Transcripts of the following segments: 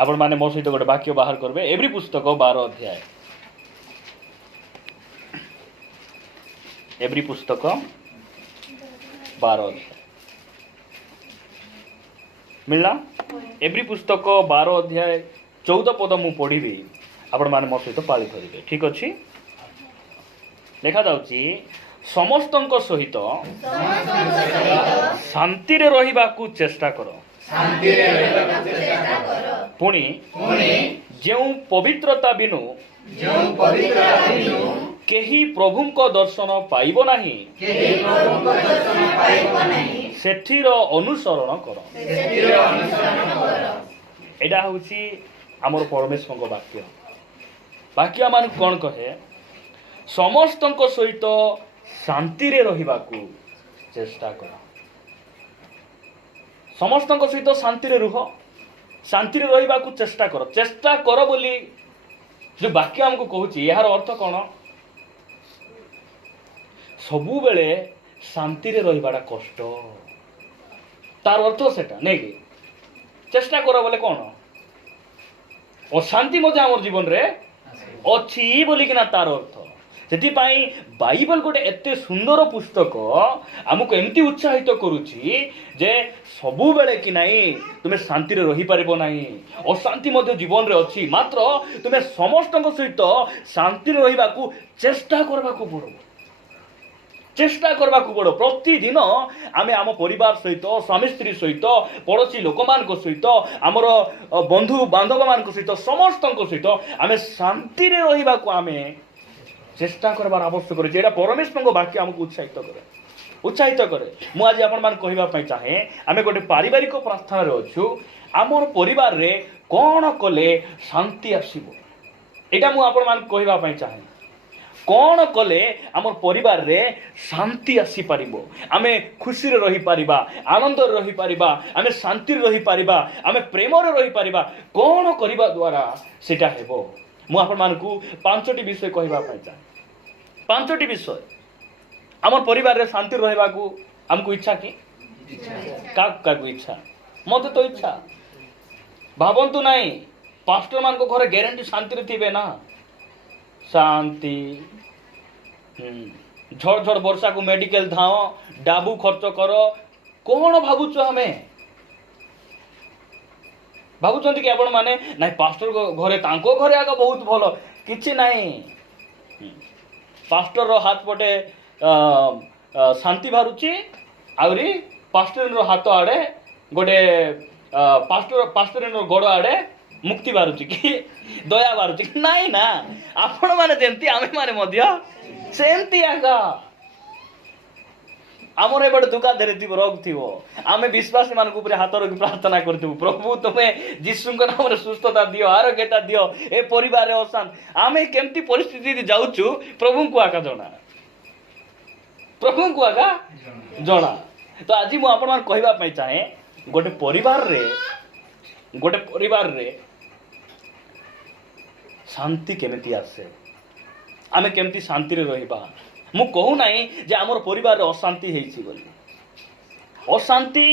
आपण मैंने मो सहित गोटे वाक्य बाहर करबे एवरी पुस्तक 12 अध्याय एवरी पुस्तक 12 अध्याय मिलला एवरी पुस्तक 12 अध्याय 14 पद मु पढ़ी आपण मैंने मो सहित पाली करेंगे ठीक अच्छे लिखा जाउची समस्तंक सहित शांति रे रहिबाकू चेष्टा करो पुणी जो पवित्रता बिनु केही प्रभुंक दर्शन पाइबो नाही सेठीर अनुसरण करो एडा होची हमर परमेश्वर वाक्य वाक्य मान कौन कहे समस्तंक सहित शांति रे रहिबाकू चेष्टा कर समस्तंक सहित शांति रे रुह शांति रे रहिबाकू चेष्टा कर बोली जो वाक्य हमको कहूची यार अर्थ कौन सबु बेले शांति रे रहिबाटा कष्ट तार अर्थ सेटा नहीं कि चेष्टा कर बोले कौन अशांति मध्य आम जीवन रे अच्छी बोलिकिना तार अर्थ से बाइबल गोटे एते सुंदर पुस्तक आमको एमती उत्साहित करुची जे सबु बेले कि नहीं तुम्हें शांति रे रही पारिबो नहीं अशांति मध्य जीवन रे अच्छी मात्र तुम्हें समस्त सहित शांति रे रहिबाकू चेष्टा करबाकू पड़ो चेष्टा करबाकू पड़ो प्रतिदिन आमे आम परिवार सहित स्वामी स्त्री सहित पड़ोसी लोक मान सहित आमर बंधु बांधव मान सहित समस्त सहित आमे शांति रे रहिबाकू आमे चेष्टा करबार आवश्यक रही है परमेश्वर वाक्य आमको उत्साहित करे मु आज आपण मान कहबा पई चाहे आमे गोटे पारिवारिक प्रार्थना रे अछु आमर परिवार रे कोन कले शांति आसीबो एटा मु आपण मान कहबा पई चाहे कोन कले आमर परिवार रे शांति आसी पारिबो आमे खुशी रे रही पारिबा आनंद रे रही पारिबा आमे शांति रे रही पारिबा आमे प्रेम रे रही पारिबा कोन करिबा द्वारा सेटा हेबो मु आपण मानकू 5टी विषय कहबा पई चाहे 5टी विषय आमर परिवार रे शांति रहबाकू हमको इच्छा कि का इच्छा मते तो इच्छा भावंतु नहीं पास्टर मान को घरे ग्यारंटी शांति रे थिबे ना शांति झड़ झड़ वर्षा को मेडिकल धाओ डाबू खर्च करो कौन भावुଛୁ हमें भावुଛନ୍ତି कि आपण माने नहीं पास्टर घरे तांको घरे आग बहुत भल किछि नहीं पास्टर रो हाथ पटे शांति बारुची आउरी पास्टर रो हाथ आड़े गोटे पास्टर रो गोड़ आड़े मुक्ति बारुची कि दया बारुची नहीं ना आपण माने जेंती आमे माने मध्य सेंती आगा आमर एबे दुका धरे थी रोग थी आमे विश्वासी मान ऊपर हाथ रखी प्रार्थना करथु प्रभु तुम्हें यीशु के नाम रे सुस्थता दियो आरोग्यता दियो ए परिवार रे अशांत आमे केमती परिस्थिति जाउछु प्रभु को आका जणा तो आज मु आपण मान कहबा पई चाहे गोटे परिवार रे शांति केमती आसे आमे केमती शांति रे रहिबा मु कहू नहीं जे आमर परिवार रे अशांति हेछि बोली अशांति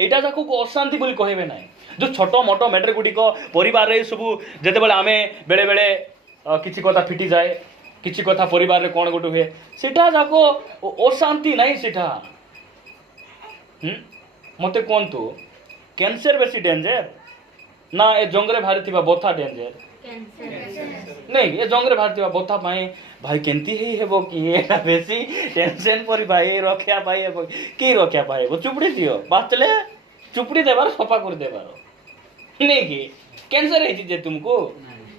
एटा जाको को अशांति बोली कहबे नाही जो छोटो मोटो मैटर गुडी को परिवार रे सब जते बेले आमे बेले बेले किछि कथा फिटी जाए किछि कथा परिवार रे कोन गोटो हुए सेटा जाको अशांति नहीं सेटा मते कोन तो कैंसर बेसी डेंजर ना ए जंगरे भारी थिबा बोथा डेंजर नहीं ये जंगरे भारती बता पाए भाई केंती ही हेबो कि एटा बेसी टेंशन परी भाई रखिया पाए हेबो की रखिया पाए वो चुपड़ी दियो बातले चुपड़ी देबार सफा कर देबार नहीं कि कैंसर है जे तुमको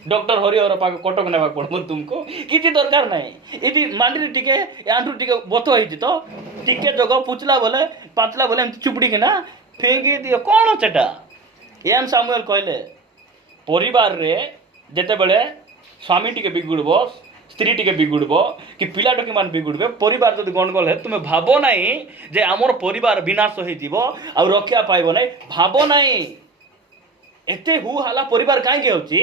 डॉक्टर हरिहर पाक कटक नेबा पड़बो तुमको किछि दरकार नहीं इति मांडी टिके आंठू टिके बतो होई तो टिके जगह पुचला बोले पातला बोले चुपड़ी के ना फेंगी दियो कोन चटा एम सामुएल कहले परिवार रे जेते बेले स्वामी टिके बिगुड़बो स्त्री टिके बिगुड़बो कि पिला टोकी मान बिगुड़बे परिवार जदि गंडगोल है तुमे भाबो नहीं जे आमर परिवार विनाश होई दिबो आ रक्षा पाइबो नहीं भाबो नहीं एते हु हाला परिवार काहे के होची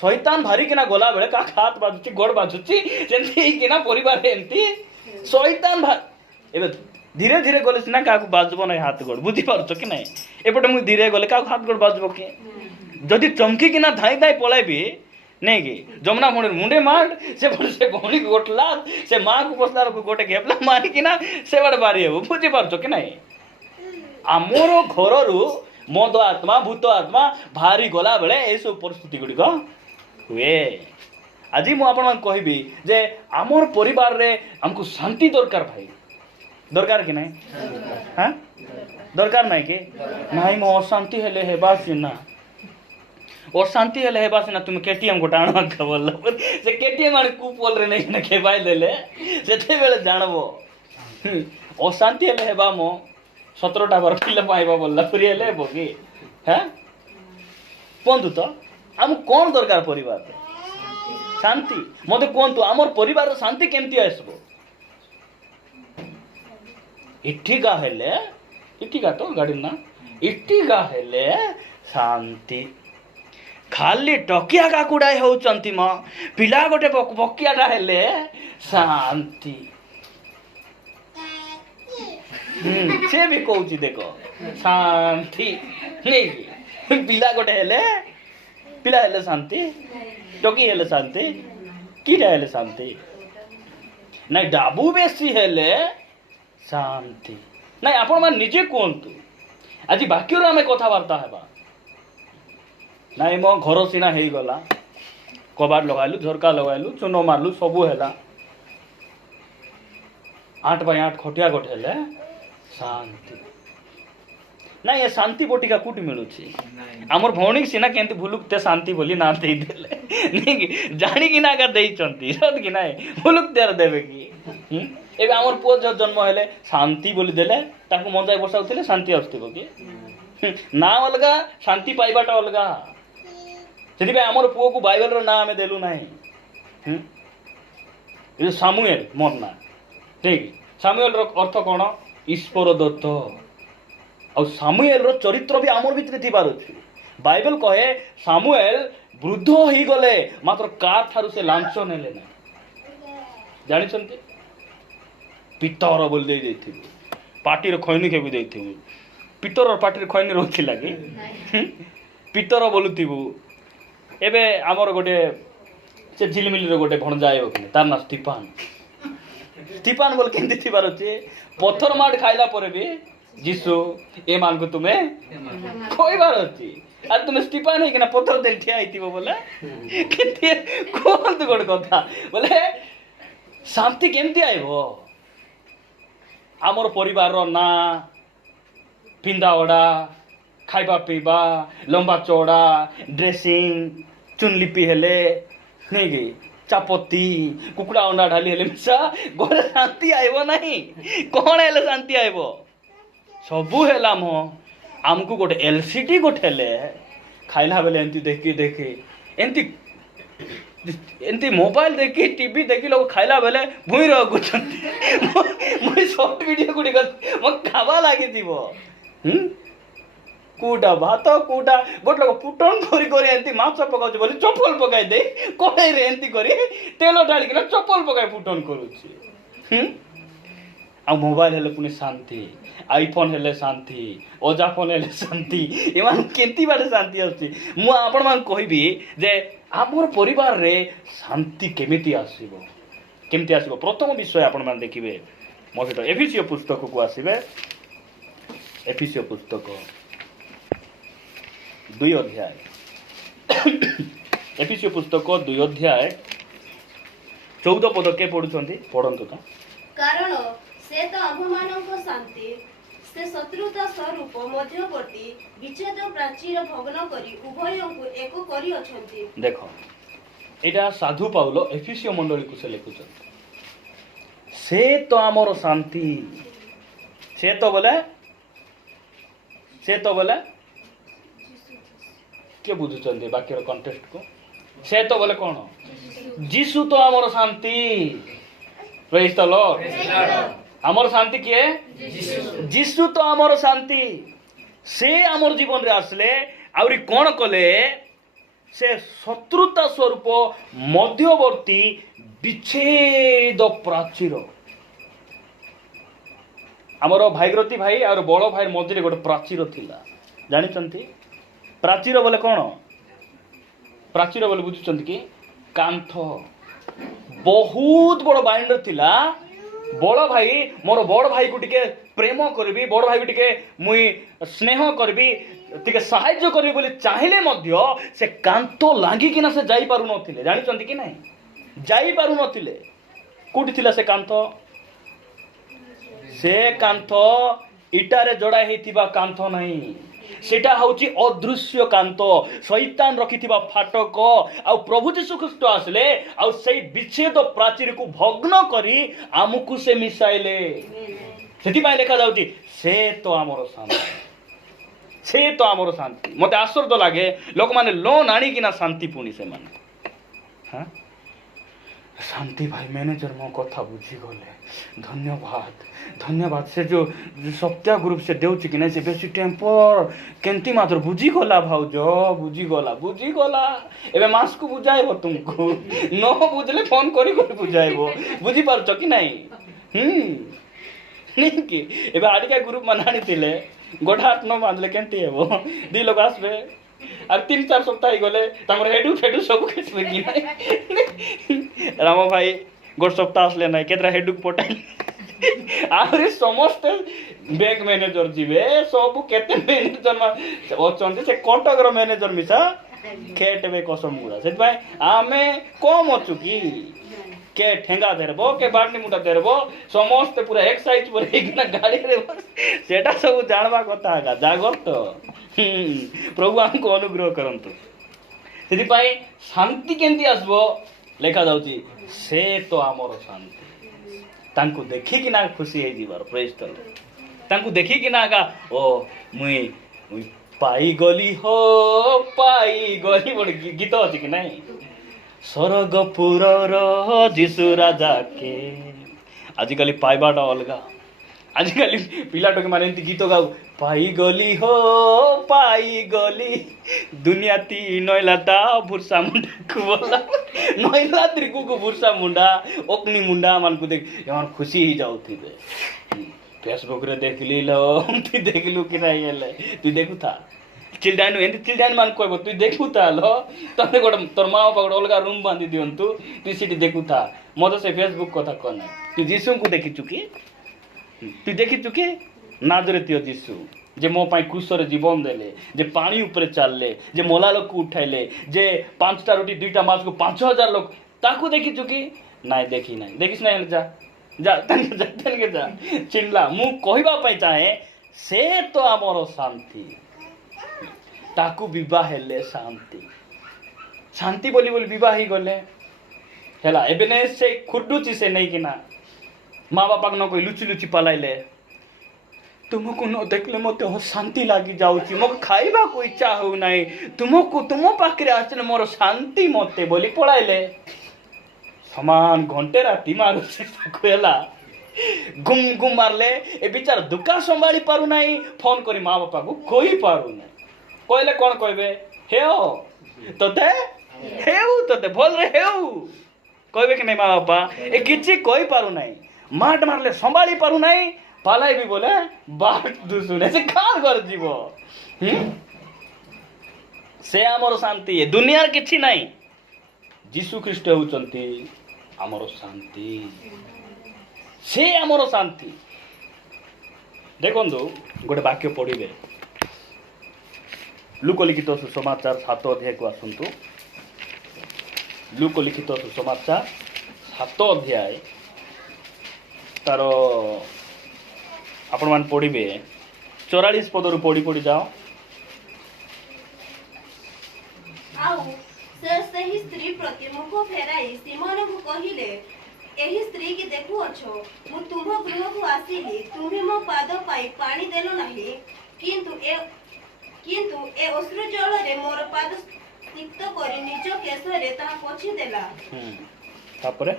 शैतान भारी किना गोला बेले का हाथ बाजुची गोड़ बाजुची जेंती किना परिवार एंती शैतान एबे धीरे धीरे गले सिना का बाजबो नहीं हाथ गोड़ बुझी पारछो कि नहीं एपटे मु धीरे गले का हाथ गोड़ बाजबो कि जदि चमकीकिना धाई धाई पलाइबी नहीं कि जमुना भौणी मुंडे मार से भौणी को गोटे लात से माँ को बसला गोटे घेपला मारिकिना से बाटे बारी हे बुझी पार्छ कि नहीं आमर घर मद आत्मा भूत आत्मा बाहरी गला बेले ये सब परिस्थिति गुड़िक हुए आज मुझे कहबी जे आमर परिवार रे हमको शांति दरकार भाई दरकार कि नहीं हाँ दरकार नहीं कि नहीं मो अशांति हेले हेबा सिना अशांति हेले हेबा सिना तुम केटीएम गोटे आण बोल से केटीएम आने कूपल रे नहीं ना खेबाई देले सेते बेले जानबो अशांति हेले हेबा मो 17टा बार पिला पाइबा बोलला पुरी हेले बोगी हैं कोंतु तो हम कौन दरकार परिवार रे शांति मते कोंतु हमर परिवार रे शांति केमती आसबो इठिका हेले इठिका तो गाड़ी ना इठिका हेले शांति खाली टकिया काकुड़ाई होचंती म पिला गोटे बकियाटा हेले शांति से भी कहूची देखो शांति नहीं पिला गोटे हेले पिला हेले शांति टकी हेले शांति किटा हेले शांति नहीं डाबू बेसी हेले शांति नहीं आपण मान निजे कहतु आज बाक्य आम कथबार्ता हेबा नहीं मो घर सीना हो गला कबाड़ लगाइलु झरका लगाइलु चून मारलु सबू है 8x8 खटिया गोटे हेले शांति नहीं ये शांति बोटिका कूटी मिलूची आमर भौणी सीना केंती भुलुकते शांति बोली ना दे देले नहीं जानी कि ना का देइचंती सत कि नहीं भुलुक देर देबे कि एबे आमर पुओ जो जन्म हेले शांति बोली देले ताकू मजाय बसाउथिले शांति आस्थिबो कि ना अलगा शांति पाइबाटा अलगा सेति आमर पुओ को बाइबल रो ना आमे देलु नाही ये सामुएल मोर ना ठीक सामुएल रो अर्थ कोन ईश्वर दत्त और सामुएल रो चरित्र भी आमर भितर थी पारुछि बाइबल कहे सामुएल वृद्ध हो गले मात्र कार थारु से लांच नेले ना जानि छंती पितर बोल दे देथि पार्टी रो खैनी के भी देथि पितर पार्टी रो खैनी रोथि लागी पितर बोलुथिबु एबे आमर गोटे से झिलमिली रो गोटे भणजा आयो कि तार ना स्टीफान बोल केंती थी पारुछि पत्थर माड खाइला परे भी जीसु ए मान को तुम्हें कोई बार होती आज तुम्हें स्टीफान है कि ना पत्थर दे ठिया आइतिबो बोले केते कोन तो गोड कथा बोले शांति केमती आइबो आमर परिवार रो ना पिंदा ओडा खाइबा पीबा लंबा चौड़ा ड्रेसिंग चुनलिपि हेले नहीं गई चापत्ती कुकुड़ा अंडा ढाली हेले मिसा गोरे शांति आइबो नहीं कोन हेले शांति आइबो सबू है आमको गोटे एलसीडी गोटे ले खाइला बेले एंती देखी देखी एंती एंती मोबाइल देखी टीवी देखी लोग खाइला बेले भूई रह मुई शॉर्ट वीडियो गुडी मो खावा लागी थीबो कूटा भात कूटा गोटे लोग फुटन करी करी एंती माछ पकाउछ बोली चप्पल पकाई दे कड़ाई रे एंती करी तेल ढाली कि चप्पल पकाई फुटन करूछि आ मोबाइल हेले पुनी शांति आईफोन हेले शांति ओजा फोन हेले शांति एमान केंती बाटे शांति आछि मु आपण मान कहबी जे हमर परिवार रे शांति केमिति आसीबो प्रथम विषय आपण मान देखिबे मो सहित एफिसियो पुस्तक को आसीबे एफिसियो पुस्तक 2 अध्याय एफिसियो पुस्तक 2 अध्याय 14 पद के पढुछंती पढंतु तो कारण से तो आम्भमानंक शांति से शत्रुता स्वरूप मध्यवर्ती विच्छेद प्राचीर भग्न करी उभयंकु एक करी अछंती देखो एटा साधु पाउलो एफिसियो मंडली को से लिखुछन से तो आमर शांति से तो बोले के बुझुचंती बाकी कॉन्टेक्स्ट को से तो बोले कौन जीसु तो आमर शांति प्रेज द लॉर्ड आमर शांति किए जीसु तो आमर शांति से आमर जीवन रे आसले आउरी कोन कले से शत्रुता स्वरूप मध्यवर्ती विच्छेद प्राचीर आमर भाईग्रती भाई और बड़ भाई मझे गोटे प्राचीर थिला जानिचंती प्राचीर बोले कौन प्राचीर बोली बुझुचंत कि कांथ बहुत बड़ बाइंडर थिला बड़ भाई मोर बड़ भाई को टिके प्रेम करबी बड़ भाई को टिके मुई स्नेह करबी टिके सहाय्य करबी बोली चाहिले मध्य से कांथ लागी किना से जाई पारु नथिले जानिचंत कि नहीं जाई पारु नथिले कोठी थिला से कांथ इटारे जोड़ा हेतिबा कांथ नहीं सेटा हଉଛି अदृश्य कांत शैतान रखिथिबा फाटक आ प्रभु यीशु ख्रीष्ट आसले आ सेई विच्छेद प्राचीर को भग्न करी आमुकु से मिसाइले सेति पाई लेखा जाउची से तो हमर शांति से तो हमर शांति मते आश्चर्य लागे लोक माने लोन आनी किना शांति पुनी से माने हां शांति भाई मैनेजर मो कथा बुझी गले धन्यवाद धन्यवाद से जो सत्या ग्रुप से देउची कि नहीं से बेसी टेम्पर केंती मात्र बुझी गला भाउज बुझी गला एबे मास को बुझाइबो तुमको न बुझले फोन करी बुझाइबो बुझी पारछ कि नहीं नहीं कि एबे आडिका ग्रुप मनानी थिले गोठाट न बांधले केंती हेबो दी लोग आसबे और 3-4 सप्ताह गले हेडू फेडू सब खेसबे कि नहीं राम भाई गोट सप्ताह आसले ना केतरा हेडू पटाई आरे समस्त बैंक मैनेजर जीवे सब केते मैनेजर अछंती से कटक रो मैनेजर मिसा खेटबे कसम गुडा सेत भाई आमे कम अछु कि के ठेंगा देरबो के बाटनी मुटा देरबो समस्त पूरा एक साइज पर एक ना गाड़ी रे सेटा सब जानबा कथा आगा जागरत प्रभु हमको अनुग्रह करंतु सेति भाई शांति केंती आसबो लेखा जाउची से तो हमर शांति तांको देखि कि ना खुशी हे जीवार प्रेज द लॉर्ड तांको देखि कि ना का ओ मुई पाई गली बड़ गीत अछि कि नहीं स्वर्गपुरर जीशु राजा के आजिकली पाइबाटा अलगा आजिकली पिलाटो के माने एंती गीत गाउ पाई गली दुनिया ती नैलाटा भुर्सा मुंडा को बोला नैला त्रिकु को भुर्सा मुंडा ओकनी मुंडा मान को देख यमान खुशी ही जाउ थिबे फेसबुक रे देखली लो ती देखलु कि नाही हेले तू देखु था चिल्ड्रेन एंती चिल्ड्रेन मान कहबो तू देखु था लो तने गोड तोर माओ पगड अलगा रूम बांधी दियंतु तू सिटी देखु था मते से फेसबुक कथा कने तू जीसु को देखि चुकी तू देखि चुकी नाजरेतियो जीसु जे मो पाई क्रूसरे जीवन देले जे पानी ऊपर चलले जे मोला लोग को उठाइले जे 5टा रोटी 2टा माछ को 5000 लोग ताकू देखि चुकी नाइ देखि नाइ देखिस नाइ जा जा तन के जा चिल्ला मु कहबा पाई चाहे से तो हमर शांति ताकू विवाह हेले शांति शांति बोली बोली विवाह ही गले हेला एबे ने से खुडुची से नहीं कि ना माँ बापा न कोई लुचि लुचि पलाइले तुमको न देखले मते शांति लागी जाउची मो खाइबा को इच्छा हो नाही तुमको तुम पाखरे आछले मोर शांति मते बोली पळाइले समान घंटे राती मारू से कोला गुम गुम मारले ए बिचार दुका संभाली पारु नाही फोन करी माँ बापा को कोई पारु नाही कहले कोन कहबे हेओ तोते हेउ तोते बोल रे हेउ कहबे कि नहीं माँ बापा ए किछि कोई पारु नाही माट मारले संभाली पारु नाही पालाई भी बोले बाट दुसुने से खान कर जीवो से हमर शांति दुनिया किछि नाही जीशु ख्रीष्ट होचंती हमर शांति से हमर शांति देखंदो गोटे वाक्य पढिबे लूक लिखित सुसमाचार 7 अध्याय को आसंतु लूक लिखित सुसमाचार 7 अध्याय तार आपण मान पढ़िबे 44 पदरु पढ़ी पढ़ी जाओ आउ से सही स्त्री प्रति मुख फेराई सिमोन को कहिले एही स्त्री की देखु अछो मु तुम गृह को आसीली तुम्ही मो पाद पाई पानी देलो नाही किंतु ए अश्रु जल रे मोर पाद सिक्त करी निज केसरे ता पोछि देला तापरे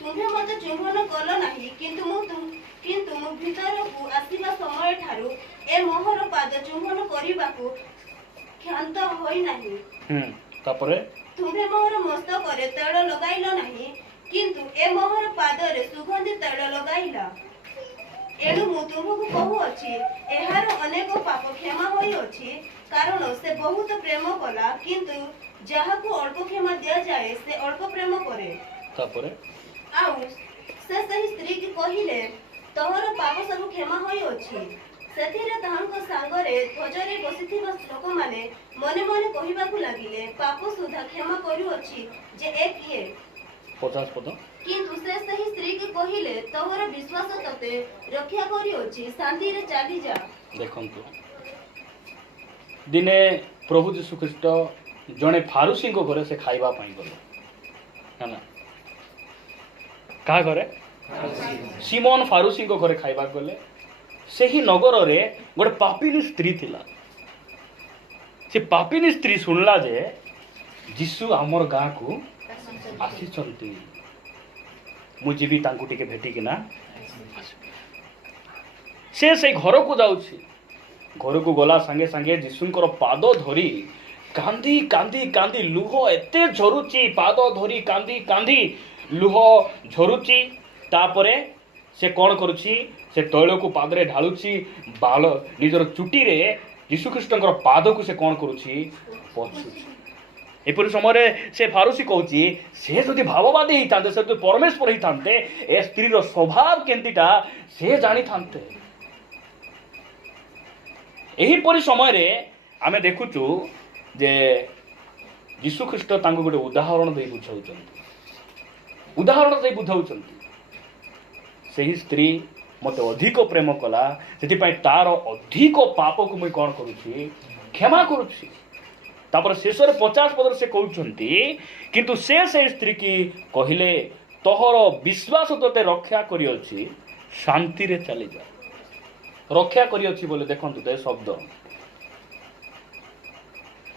तुम्हें मत चुंबन कल नाही किंतु मु भीतर को आसीबा समय ठारू ए मोहर पाद चुंबन करिबाकू क्षांत होई नाही तापरे तुम्हें मोहर मस्तक रे तैल लगाइलो नाही किंतु ए मोहर पाद रे सुगंधि तैल लगाइला एणु मु तुमको कहुअछि एहार अनेक पाप क्षमा होइअछि कारण से बहुत प्रेम कला किंतु जाहाको अल्प क्षमा दिया जाए से अल्प प्रेम करे तापरे आउ से सही स्त्री की कहिले तोहर पाप सब क्षमा होइअछि सेथिरे ताहांको सांगरे ध्वजरे बसिथिबा लोक माने मने मने कहिबाकू लागिले पाप सुधा क्षमा करूअछि जे एक ये 50 पद किंतु से सही स्त्री की कहिले तोहर विश्वास तते रक्षा करिअछि शांति रे चाली जा देखंतु दिने प्रभु यीशु ख्रीष्ट जड़े फारुसी घरे से खाइबा पाई गले है ना क्या घरे सिमोन फारुसी घरे खाइबा गले से ही नगर रे गोटे पापिनी स्त्री थिला से पापिनी स्त्री सुनला जे यीशु आमर गाँ को आसी मु जीवी तांकु टिके भेटिकी ना से घर को जाउछि घर को गला संगे संगे यीशुंकर पाद धरी कांदी कांदी कांदी लुह एते झरुची पाद धरी कांदी कांदी लुह झरुची तापरे से कौन करुची से तैल को पादरे ढालुची बाल निजर चुटी रे यीशु ख्रीष्टंकर पाद को से कौन करुची पछुची एपरि समय से फारुसी कहूची से जदि भाववादी होता से परमेश्वर होता ए स्त्री स्वभाव केंतीटा से जानी थांते एहीपरि समय आमे देखुचु जे यीशु ख्रीष्ट तांको गोटे उदाहरण दे बुझाउछन्ति उदाहरण दे बुझाउछन्ति सेही स्त्री मते अधिक प्रेम कला सेति तार अधिक पाप को मुई कौन करुछि क्षमा करुछि तापर शेष 50 पद से कहउछन्ति किंतु से स्त्री की कहिले तोहर विश्वास तोते रक्षा करिअछि शांति रे चली जा रक्षा करिअछि बोले देखंतु ते शब्द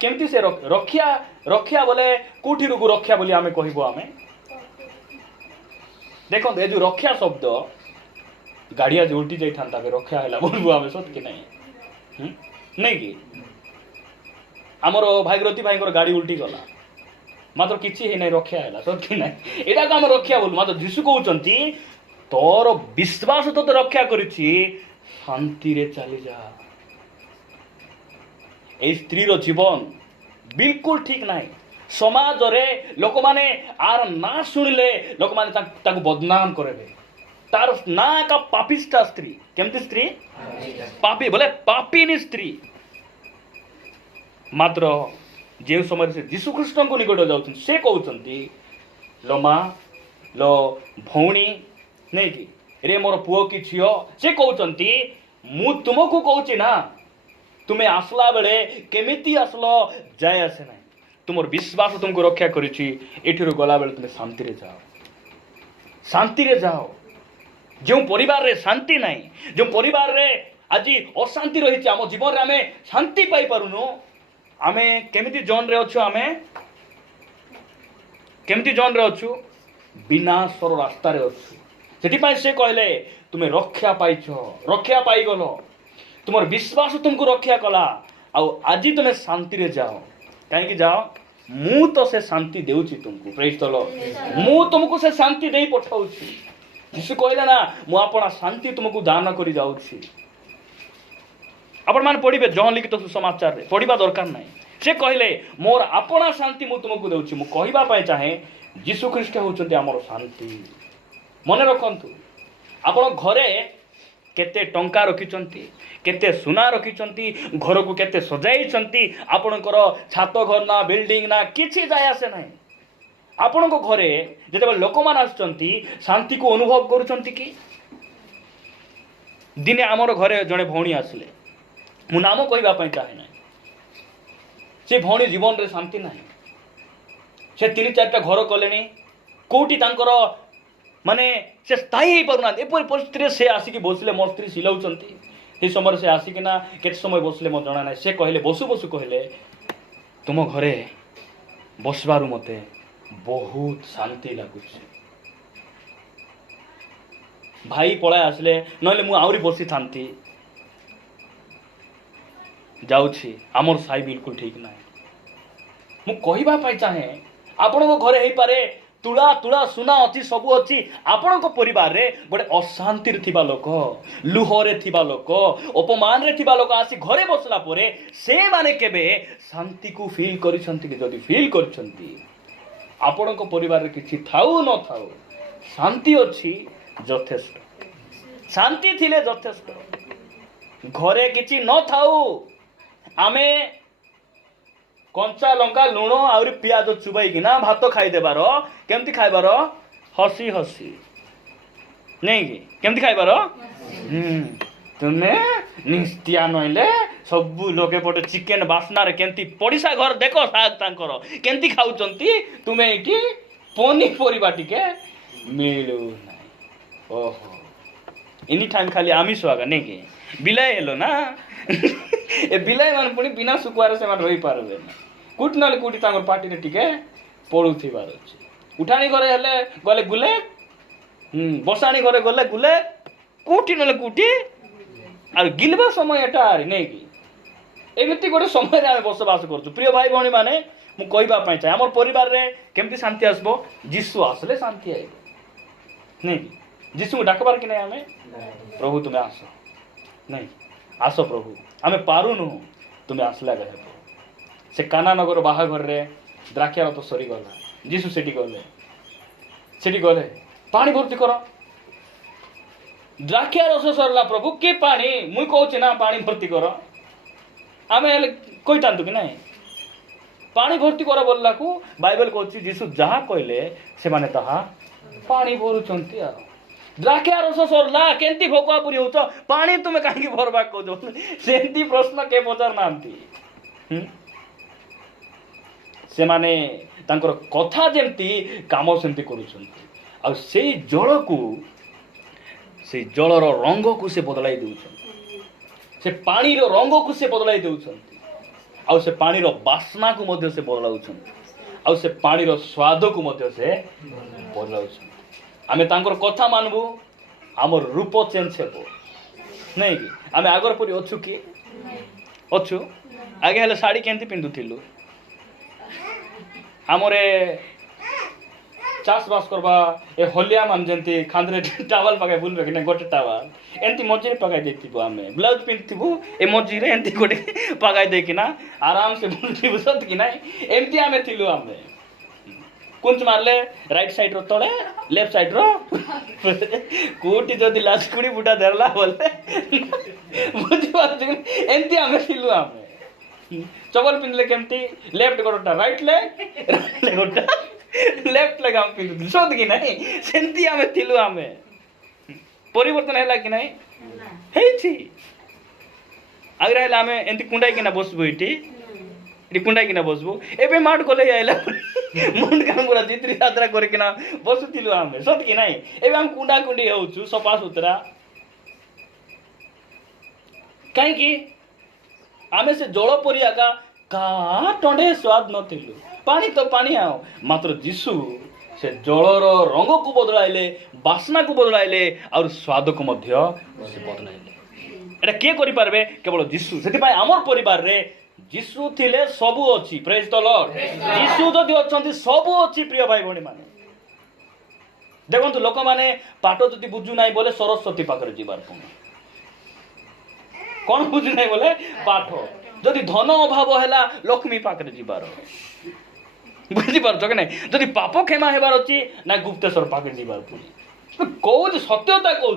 केमती से रक्षा रक्षा बोले कोठी रुगु रक्षा बोली आमे कहिबो आमे देखंतु ए जो रक्षा शब्द गाड़िया जो उल्टी जाई थांता बे रक्षा हैला बोलबो आमे सत कि नहीं नहीं कि आमर भागीरथी भाई गाड़ी उल्टी गला मात्र किसी ही नहीं रक्षा है सत कि नहीं एटा को आम रक्षा बोलू मात्र यीशु कहउछन्ति तोर विश्वास तो रक्षा करिछि शांति रे चली जा ए स्त्री रो जीवन बिल्कुल ठीक नहीं समाज रे लोक माने आर ना सुनिले लोक माने ताकू बदनाम करेबे तार ना का पापिष्टा स्त्री केमती स्त्री पापी बोले पापिनी स्त्री मात्र जो समय से यीशु ख्रीष्ट को निकट जाऊँ से कहते लो माँ लो भौणी नहीं कि रे मोर पुओ कि झील से कहते मु तुमको कहूँ ना तुम्हें आसला बेले केमिति आसल जाए आसे ना तुम विश्वास तुमको रक्षा करूँ गला बेले तुम्हें शांति रे जाओ शांति रे जाओ जो परिवार रे शांति नहीं जो परिवार रे आज अशांति रही आम जीवन में आम शांति पाई पारुनु आमे केमिति जन रे अच्छु आमे केमिति जन रे अच्छु विनाशर रास्ता रे अच्छु सेति पाई से कहले तुम्हें रक्षा पाइछ रक्षा पाई गलो तुमर विश्वास तुमको रक्षा कला आ आज तुम्हें शांति रे जाओ कहीं जाओ मु तो से शांति देउछि तुमको प्रेज द लॉर्ड मु तुमको से शांति देई पठाउछि यीशु कहले ना मु आपना शांति तुमको दान करी जाउछि आपण मान पढ़िबे जहन लिखित सुसमाचार रे पढ़िबा दरकार नाही से कहले मोर आपना शांति मु तुमको देउछि मु कहिबा पाए चाहे यीशु ख्रीष्ट होउछन्ति हमर शांति मने रखंतु आपण घरे केते टंका रखिचंती केते सुना रखिचंती घर को केते सजाइचंती आपणकर छात घर ना बिल्डिंग ना किछि जाय आसे नाही आपणको घरे जेते लोक मान आछंती शांति को अनुभव करूचंती कि दिने हमर घरे जणे भौणी आसले मु नाम कहवा चाहे ना से भौणी जीवन रे शांति ना से 3-4टा घर कले कौटी माने से स्थायी हो पारना एपरी परिस्थिति से आसिकी बसले मो स्त्री सिलाउचंती से समय से आसिकिना केते समय बसले मो जना ना से कहले बसु बसु कहले तुम घरे बसबारु मते बहुत शांति लागुଛି भाई पळा आसले नले मु आउरी बसी थांती जाउछि आमर साई बिल्कुल ठीक ना मु कहिबा पाई चाहे आपण घरे हे पारे तुला तुला सुना अच्छी सबू अच्छी आपण परिवार रे गोटे अशांति थिबा लोक लुहरे थिबा लोक अपमान रे थिबा लोक आसी घरे बसला परे से माने केबे शांति को फील करिसंती कि जदी फील करछंती आपण परिवार रे किछि थाउ न थाउ शांति अच्छी यथेष्ट शांति थिले यथेष्ट घरे किछि न थाउ आमे कंचा लंका लुण आउरी पियाज चुबाई कि ना भात खाई देबार केमती खाइबार हसी हसी नहीं कि केमती खाइबार तुमे निस्तिया नइले सब लोके पटे चिकेन बासना रे केमती पड़िसा घर देखो साग तांकर केमती खाउचंती तुमे एठी पनी परिबा टिके मिलु नाही ओहो एनी टाइम खाली आमिष आगा नहीं कि बिलाई हेलो ना ए बिलाई मान पुणी बिना सुकुआर से मान रही पारबे ना कुट नले कुटी तांगर पार्टी रे टिके पडुथिबार अछि उठाणी घरे हेले गले गुले बसाणी घरे गले गुले कुटी नले कुटी आर गिलबा समय एटा आरी नै कि एमिति गोटे समय रे आमे बसबास करछु प्रिय भाई भणी माने मु कहबा पई चाहे हमर परिवार रे केमति शांति आसबो जीसु आसले शांति आइबो नै जीसु डाकबार कि नै आमे प्रभु तुमे आसो नहीं आसो प्रभु आमे पारुनु तुमे आसला गहे से काना नगर बाहाघर रे द्राक्षा रथ सरी गला जीसु सेठी गले पानी भर्ती कर द्राक्षा रस सरला प्रभु के पानी मुई कहूँ ना पानी भर्ती कर आमे कही था कि नहीं पानी भर्ती कर बोलला को बाइबल कहूँ जीसु जहाँ कहले से माने ताहा पानी भरुचंती आ द्राक्षा रस सरला केंती भोका पुरी होच पानी तुमे काहे भरबा कहू सेंती प्रश्न के पचार नांती से माने तांकर कथा जेमती काम सेमती करूछंती आ सेई जल को से जलर रंग को से बदलाई देउछंती से पानी रो रंग को से बदलाई देउछंती आ से पानी रो बासना को मध्य से बदलाउछंती आ से पानी रो स्वाद को मध्य से बदलाउछंती आमे तांकर कथा मानबू आमर रूप चेंज हेबो नहीं कि आमे आगर परि अछु कि अछु आगे हेले साड़ी केंती पिंदुथिलु आमरे चाष बास करबा ए होलिया मान जंती खांदरे टावल पकाय बुलबे कि गोटे टावल एंती मजीरे पकाय देतिबो आमे ब्लाउज पिंतिबो ए मजीरे एंती गोटे पकाय दे कि ना आराम से बुलतिबो सत कि नाही एंती आमे थिलु आमे कुंच मारले राइट साइड रो तळे लेफ्ट साइड रो कोटी जदी लास्ट कुडी बुटा धरला बोले बुझी पाछ एंती आमे थिलु आमे चपल पिंधले केमती लेफ्ट गोटा राइट ले गोटा लेफ्ट ले हम पिंधु सत कि नाही सेंती आमे थिलु आमे परिवर्तन हैला कि नाही हेछि आगरा हैला आमे एंती कुंडाई किना बसबो इटी कुंडाई किना बसबो एबे माट कोले आइला मुंड काम पूरा चित्री यात्रा करे किना बसुथिलु आमे सत कि नाही एबे हम कुंडा कुंडी होउछु सफा सुतरा काहे कि आमे से जल परिया का टंडे स्वाद नथिलु पानी तो पानी आओ मात्र जीसु से जलर रंग को बदलाइले बासना को बदलाइले और स्वाद को मध्य से बदलाइले एटा के करि पारबे केवल जीसु सेति पय हमर परिवार रे जीसु थिले सबु अछि प्रेज द लॉर्ड जीसु जदि अछंती सबु अछि प्रिय भाई भणी माने देखंतु लोक माने पाठ जदि बुझु नाही बोले सरस्वती पाखरे जीवार कौन बुझु नाही बोले पाठ जदि धन अभाव हैला लक्ष्मी पाखरे जीवार बुझी पारछ कि नहीं जदि पाप क्षमा हेबार अछि ना गुप्तेश्वर पाखरे जीवार पुनी कहू सत्यता कहू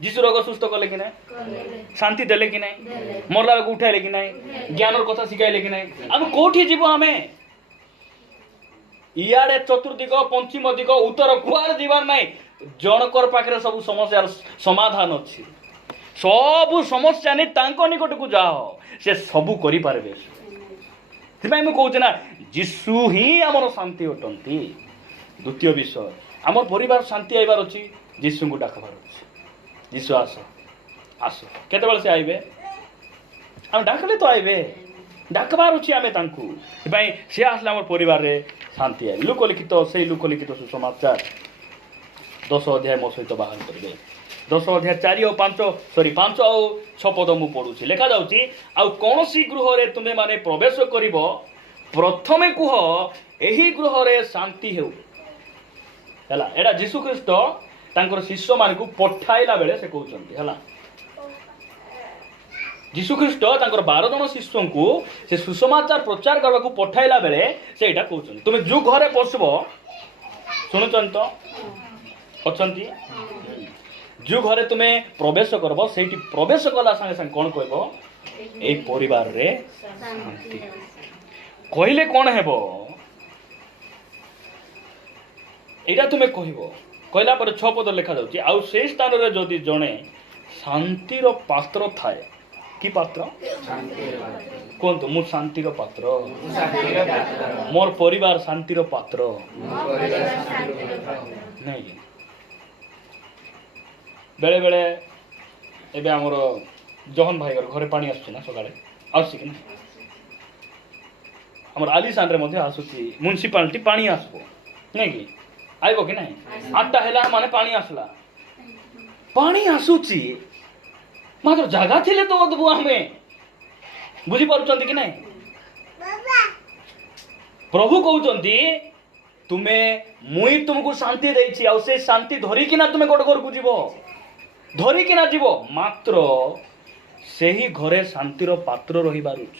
जीसु रोग सुस्थ कले कि नहीं शांति देले कि नहीं मरला लोक उठाइले कि नहीं ज्ञानर कथा शिखाइले कि नहीं आम कोठी जीव आमे इयाडे चतुर्दिग पंचम दिग उत्तर कुआर जीवार नहीं जनकर पाखरे सब समस्या समाधान अछि सब समस्या नहीं तांको निकट को जाओ से सबू करि पारबे सेपाई मु कहूँ ना जीसु ही आमर शांति अटंती द्वितीय विषय आम परिवार शांति आइबार अछि जीसु को डाकबार अछि जीसु आस आस केतेबेले से आइबे हम डाकले तो आइबे डाकबार अछि आमे तांकु सेपाई से आसला आम परिवार रे शांति आइ लोकलिखित से लोकलिखित सुसमाचार 10 अध्याय मो सहित बाहर करबे 10 अध्याय 4 और 5 सॉरी 5 और 6 पद मु पढुछि लेखा जाउछि आ कोनोसी गृह रे तुमे माने प्रवेश करिवो प्रथमे कुह एही गृहरे शांति हेउ हैला एडा जीशु ख्रीष्ट तांकर शिष्य मान को पठाइला बेले से कहउचंती हैला जीशु ख्रीष्ट तांकर 12 जन शिष्य को से सुसमाचार प्रचार करबा को पठाइला बेले से एटा कहउचंती तुमे जो घरे पसबो सुनुचंत अछंती जो घरे तुमे प्रवेश करबो सेठी प्रवेश कला संगे संगे कोन कहबो ए परिवार रे शांति कहले कोन हेबो एटा तुमे कहबो कहला पर 6 पद लिखा जाउची आ से स्थान रे जदी जणे शांति रो पात्र थाए की पात्र कोन तो मु शांति रो पात्र मोर परिवार शांति रो पात्र नहीं बेले बेले एबे हमर जहन भाई घरे पानी आछी ना सकाळे आछी कि हमर आलिशान रे मध्ये आसुची म्युनिसिपालिटी पानी आसबो नहीं कि आइबो कि नहीं 8टा हेला माने पानी आसला पानी आसुची मात्र जगह थिले तो ओदबो हमें बुझी पारुचंती कि नहीं प्रभु कहउचंती तुमे मुई तुमको शांति देछि आ से शांति धरि कि ना तुमे गोड घर को जीवो धरि कि ना जीवो मात्र सेही घरे शांतिर पात्र रही बारुछ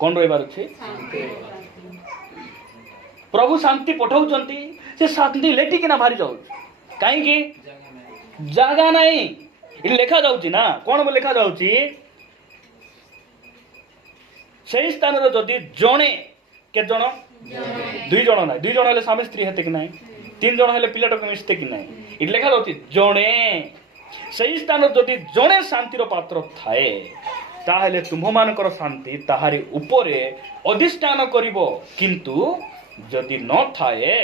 कोन रही बारुछ प्रभु शांति पठाउचंती से शांति लेटी कि ना भारी जाउ काहे कि जागा नहीं इ लेखा जाउची ना कोन लेखा जाउची सेही स्थान रे जदी जणे के जण दुई जण ना दुई जण हेले स्वामी स्त्री हेते कि नाही 3 जण हेले पिलाटक मिसते कि नाही इ लेखा जाउची जणे सेही स्थान जदी जणे शांतिर पात्र थाए ताहेले तुम मानकर शांति ताहारी उपरे अधिष्ठान करिवो किंतु जदि न थाए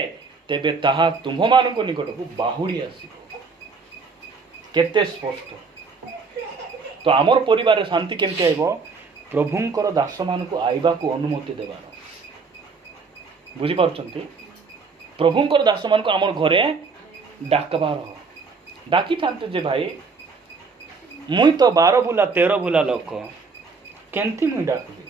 तेबे ताहा तुम मानक निकट को बाहुडी आसी केते स्पष्ट तो आमर परिवार शांति केमते आइबो प्रभुंकर दास मान को आइबा को अनुमति देबार बुझी पारुचंती प्रभुंकर दास मान को आमर घरे डाकबार डाकी थांते जे भाई मुई तो 12 बुला 13 बुला लोक केंती मुई डाकबी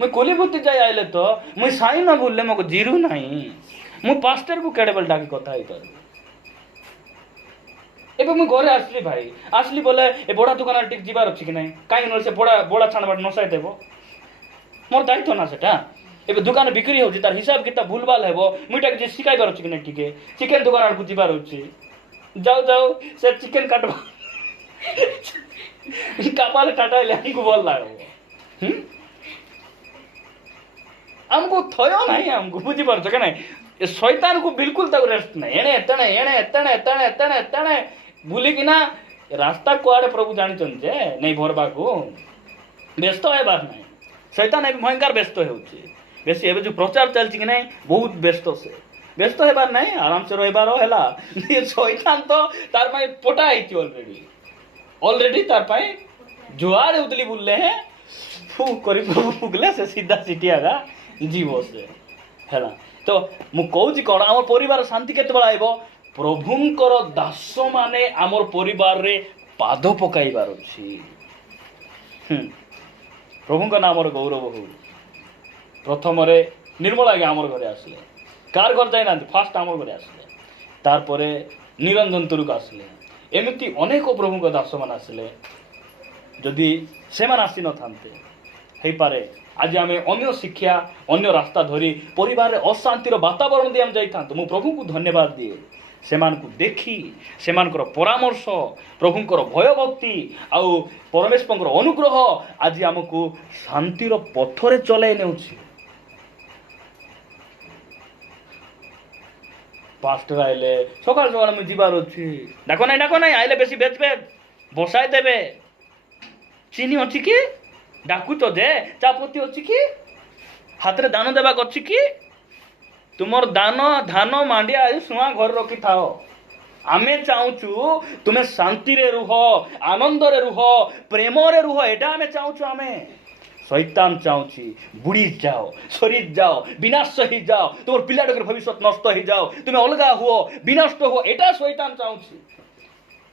मुई कोलीबुती जाय आइले तो मुई साई न बुलले मको जीरु नाही मु पास्टर को केडेबल डाकी कथा ही पर एबे मु घरे आसली भाई आसली बोले ए बड़ा दुकान टिक जीवार अछि कि नाही काई न से बड़ा बड़ा छानबाट नसाई देबो मोर दायित्व ना सेटा एबे दुकान बिक्री होछि तार हिसाब किताब भूलभाल हेबो मुइटा के शिकायबार अछि कि नाही टिके चिकन दुकान को जीवार होछि जाओ जाओ से चिकन काटबो कपाल काटाइले हमको बोल लागो हमको थयो नाही हमको बुझी परछ के नाही ए शैतान को बिल्कुल तक रेस्ट नाही एणे तणे भूली कि ना रास्ता कुआडे प्रभु जानिछन जे नहीं भरबा को व्यस्त हेबार नाही शैतान ए भयंकर व्यस्त हेउछि बेसी एबे जो प्रचार चलछि कि नाही बहुत व्यस्त से व्यस्त हेबार नाही आराम से रहबार हैला ये शैतान तो तार पई पोटा आइछि ऑलरेडी तार पई जुआर उतली बुलले है फू करी प्रभु फुगले से सीधा सिटियागा जीवो से हैला तो मु कहूछि कोन हमर परिवार शांति केते बळा आइबो प्रभुंकर दास माने हमर परिवार रे पाद पकाइबार अछि प्रभुंकर नाम रे गौरव हो प्रथम रे निर्मला के हमर घरे आसले कार घर जाय ना फास्ट हमर घरे आसले तार परे निरंजन तुरुक आसले एमिति अनेक प्रभुंकर दास मान आसले जदि से मान आसी न थांते हे पारे आज आम अन्य शिक्षा अन्य रास्ता धरी परिवार अशांतिर वातावरण दे जाई था मु प्रभु को धन्यवाद दिए से देखी से परामर्श प्रभुंकर भय भक्ति आउ परमेश्वर अनुग्रह आज आमको शांतिर पथरे चलाई नेउछि पास्टर आइले सकाल सकाल मुझे जीवार अच्छी डाक ना आइले बेसी बेचबे बसाई देबे चीनी अच्छी कि डाकुच जे चापत्ती अच्छी कि हाथ रे दान देवाक अच्छी कि तुमर दान धान मांडिया सुआ घर रखी थाओ आमे चाहूचु तुमे शांति रे रुह आनंद रे रुह प्रेम रे रुह एटा आमे चाहूचु आमे शैतान चाहूची बुड़ी जाओ शरीर जाओ विनाश ही जाओ तुम पिलाटर भविष्य नष्ट ही जाओ तुम्हें अलगा हुओ विनष्ट हो एटा शैतान चाहूची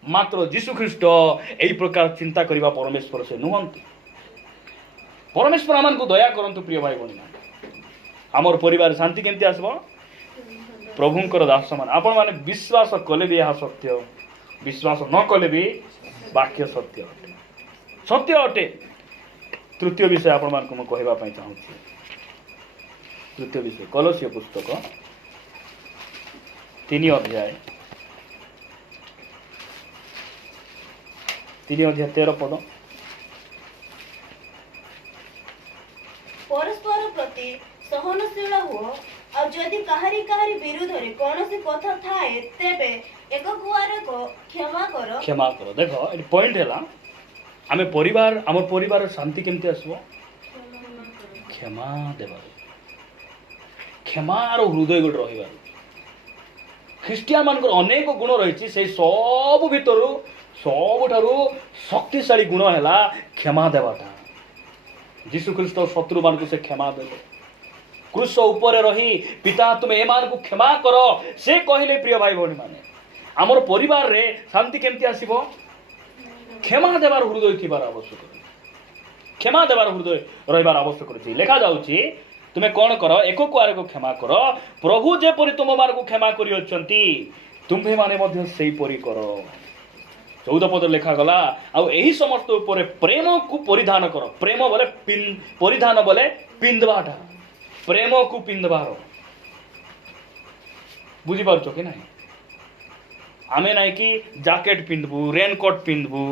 मात्र जीशु ख्रीष्ट एई प्रकार चिंता करिबा परमेश्वर से नुहंती परमेश्वर आमको दया करंतु प्रिय भाई बहन आमर परिवार शांति केमती आसबो प्रभुंकर दास मान आपण माने विश्वास कले भी यह सत्य विश्वास न कले भी वाक्य सत्य अटे सत्य अटे तृतीय विषय आपण मान को कहबा पई चाहू तृतीय विषय कलोसिय पुस्तक 3 अध्याय 13 पद परस्पर प्रति सहनशील हुओ और जदि काहारी काहारी विरुद्ध रे कोनोसी कथा थाए तेबे एक कुआरे को क्षमा करो देखो ये पॉइंट है आम परिवार आम परिवार शांति केमती आसबो क्षमा देवा क्षमार हृदय गोटे रही ख्रीस्टियान मान अनेक गुण रही से सब भितर सबुठारु शक्तिशाली गुण है क्षमा देवाटा जीशु ख्रीस्ट शत्रु मान को से क्षमा देले क्रूस ऊपर रही पिता तुम एमान को क्षमा कर से कहले प्रिय भाई भौणी माने आमर परिवार रे शांति केमती आसीबो क्षमा देवार हृदय थिबार आवश्यक क्षमा देवार हृदय रहिबार आवश्यक अछि लेखा जाउछि तुमे कोन कर एक कुआरे को क्षमा कर प्रभु जे परि तुम मान को क्षमा करि अछंती तुम्हे माने मध्ये सेही परि कर 14 पद लेखा गला आ एही समस्त ऊपर प्रेम को परिधान कर प्रेम बोले परिधान बोले पिंदवाटा प्रेम को पिंदवार बुझी पारछो कि नाही आमे नाइ कि जैकेट पिंधबू रेनकोट पिंधबू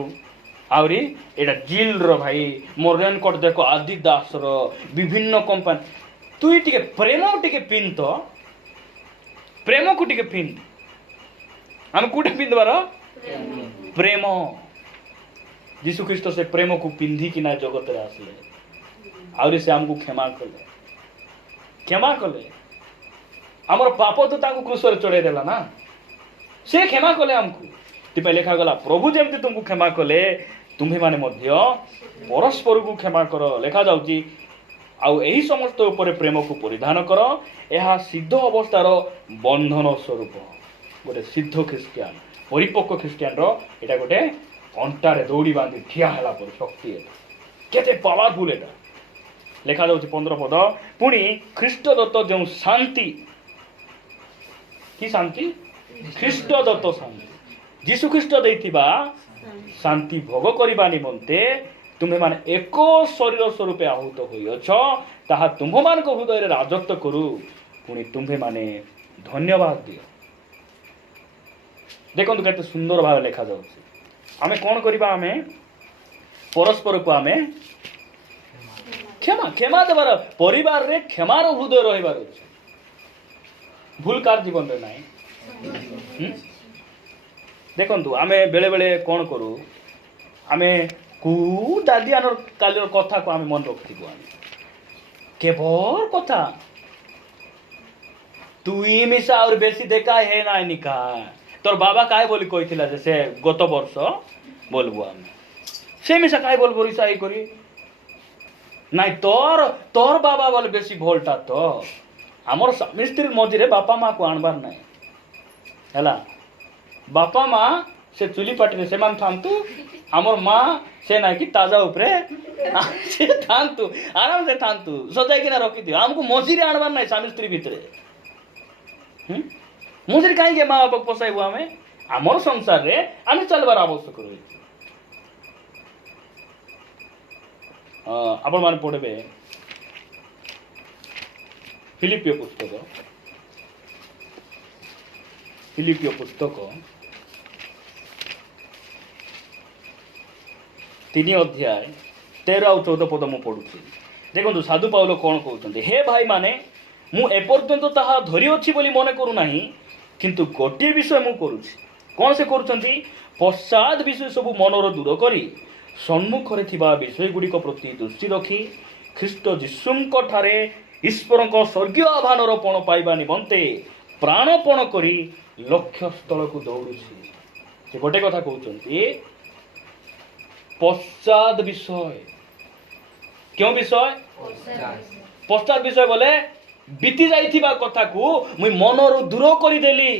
आवरी एटा जिल रो भाई मोर रेनकोट देखो आदिदास रो विभिन्न कंपनी तू टिके प्रेम टिके पिंध तो प्रेम को टिके पिंध हम कोटे पिंधबार प्रेम जीशु ख्रीस्ट से प्रेम को पिंधी कि ना जगत रे आसले आवरी से हमको क्षमा कले हमर पाप तो तांको क्रूस रे चढ़ाई देला ना से क्षमा कले हमको तिपे लेखा गला प्रभु जेमती तुमको क्षमा कले तुम्हें माने मध्य परस्पर को क्षमा कर लेखा जाउची आउ एही समस्त ऊपर प्रेम को परिधान कर यह सिद्ध अवस्थार बंधन स्वरूप गोटे सिद्ध ख्रीस्टियान परिपक्व ख्रीस्टियान रो एटा गोटे अंटारे दौड़ी बांधी ठिया हला पर शक्ति केते पावरफुल एटा लेखा जाउची 15 पद पुणी ख्रीष्ट दत्त जो शांति की शांति ख्रीष्ट दत्त शांति जीशु ख्रीष्ट देथिबा शांति भोग करिबा निमंते तुम्हें माने एक शरीर स्वरूप आहूत होइछ ताहा तुम्ह मान को हृदय रे राजत्व करू पुणी तुम्हें माने धन्यवाद दियो देखंतु केते सुंदर भाव लेखा जाउछि आमे कोन करिबा आमे परस्पर को आमे क्षमा क्षमा देबार परिवार रे क्षमार हृदय रहिबार अछि भूल कार जीवन रे नाही देखंतु आमे बेले बेले कोन करू आमे कु दादी आनर कालिर कथा को आमे मन रखिबो आमे केवल कथा तुई मिसा और बेसी देखा है ना निका तोर बाबा काय बोली कहिथिला जे से गत वर्ष बोलबो आमे से मिसा काय बोलबो रिसा ई करी नाइ तोर तोर बाबा बोले बेसी भोलटा तो हमर स्वामी स्त्री मझिरे बापा माँ को आणबार नाही हैला बापा माँ से चुली पाटी से मान थांतु हमर माँ से ना कि ताजा उपरे से थांतु आराम से थांतु सजाई कि ना रखी दियो हमको मझिरे आणबार नाही स्वामी स्त्री भितरे मझिरे काई के माँ बापा पोसाइबो हमें हमर संसार रे आमे चलबार आवश्यक रही आपण मान पढ़बे फिलिपियो पुस्तक 3 अध्याय 13 और 14 पद मु पढ़ुछि देखंतु साधु पाउलो कोन कहउछन्ते हे भाई माने मु एपर्यंत ताहा धरि अछि बोली मने करू नाही किंतु गोटे विषय मु करूछि कोन से करूछन्ती पश्चात विषय सब मनर दूर करी सम्मुखरे थिबा विषय गुड़िक प्रति दृष्टि रखी ख्रीष्ट जीशुंक ठारे ईश्वरक स्वर्गीय आह्वानर पण पाइबा निमंते प्राणपण करी लक्ष्य स्थल को दौड़ुछि से गोटे कथा कहउछन्ती पश्चात विषय क्यों विषय पश्चात विषय बोले बीती जाइथिबा कथा को मुई मनर दूर करी देली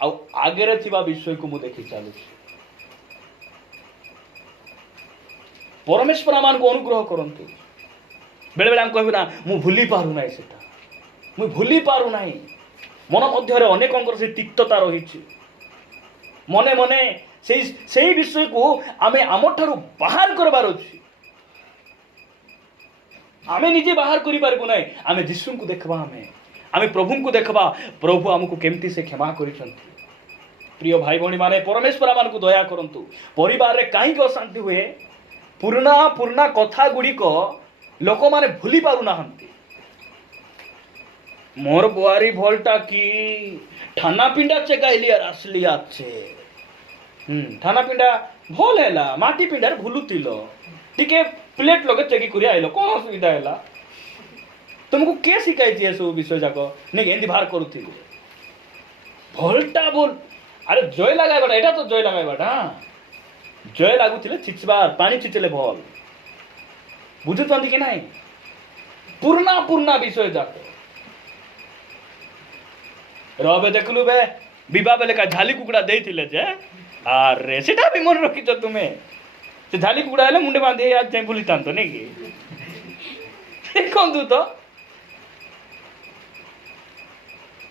आ आगे थिबा विषय को मु देखि चालुछि परमेश्वर आमान को अनुग्रह करंतु बेले बेले आम कहबे ना मु भूली पारु नाही सेटा मु भूली पारु नाही मन मध्यरे अनेकंकर से तिक्तता रहिछि मने मने सेही विषय को आमे आमर ठारू बाहर करबार अछि आमे निजे बाहर करि पारबु नाही आमे यीशु को देखबा आमे प्रभु को देखबा प्रभु हमको केमती से क्षमा करिसंती प्रिय भाई भणी माने परमेश्वर मान को दया करंतु परिवार रे काहे को शांति हुए पुरना पुरना कथा गुडी को लोक माने भूली पारु नाहंती मोर बुआरी भोलटा की ठाना पिंडा चेकाइली आर असली आछे ठाना पिंडा भोल हैला माटी पिंडार भूलुतिलो टिके प्लेट लगे चेकी करी आइलो कोन असुविधा हैला तुमको के सिखाई थी सब विषय जाको नहीं एंदी बाहर करूथिलो भोलटा बोल अरे जय लगाइबाटा एटा तो जय लगाइबाटा जय लागुथिले छिचबार पानी छिचले भल बुझुचंती कि नाही पुरना पुरना विषय जाको रबे देखलु बे विवाह बेले का झाली कुकुड़ा देइथिले जे अरे सेटा भी मन रखिछ तुमे से झाली कुकुड़ा हेले मुंडे बांधे आज जाई भूली तांतो नै कि कोन दू तो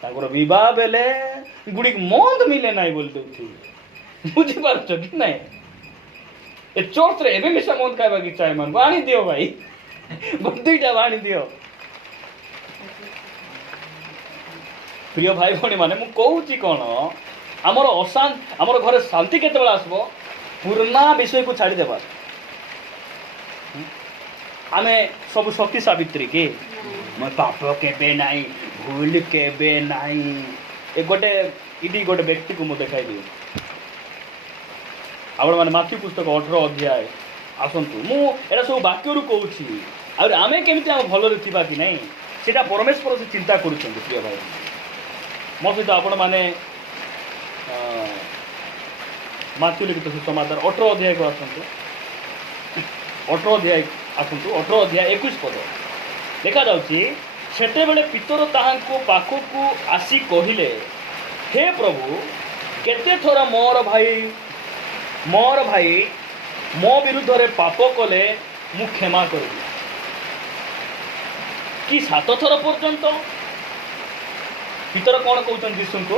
ताकर विवाह बेले गुडी मंद मिले नाही बोलते उठी बुझी पारछ कि नाही ए चोर्च रे एबे मिसा मंद खाइबा कि चाय मन पानी दियो भाई दुईटा पानी दियो प्रिय भाई भणी माने मु कहूची कोन हमर अशांत हमर घरे शांति केते बेला आसबो पुरना विषय को छाड़ी देबा आमे सब शक्ति सावित्री के म पाप केबे नाही भूल केबे नाही ए गोटे इडी गोटे व्यक्ति को मु देखाई दियो आपण माने माथि पुस्तक 18 अध्याय आसंतु मु एरा सब वाक्य रु कहूची आ आमे केमिति हम भलो रे थिबा कि नाही सेटा परमेश्वर से चिंता करूछन प्रिय भाई मो सहित आपण माने माथ्यू लिखित सुसमाचार 18 अध्याय को आसंतु 18 अध्याय आसंतु 18 अध्याय 21 पद देखा जाउची सेते बेले पितर ताहांको पाखकु आसी कहिले हे प्रभु केते थोरा मोर भाई मो विरुद्ध रे पाप कले मु क्षमा करबी कि 7 थर पर्यंत पितर कौन कहते यीशु को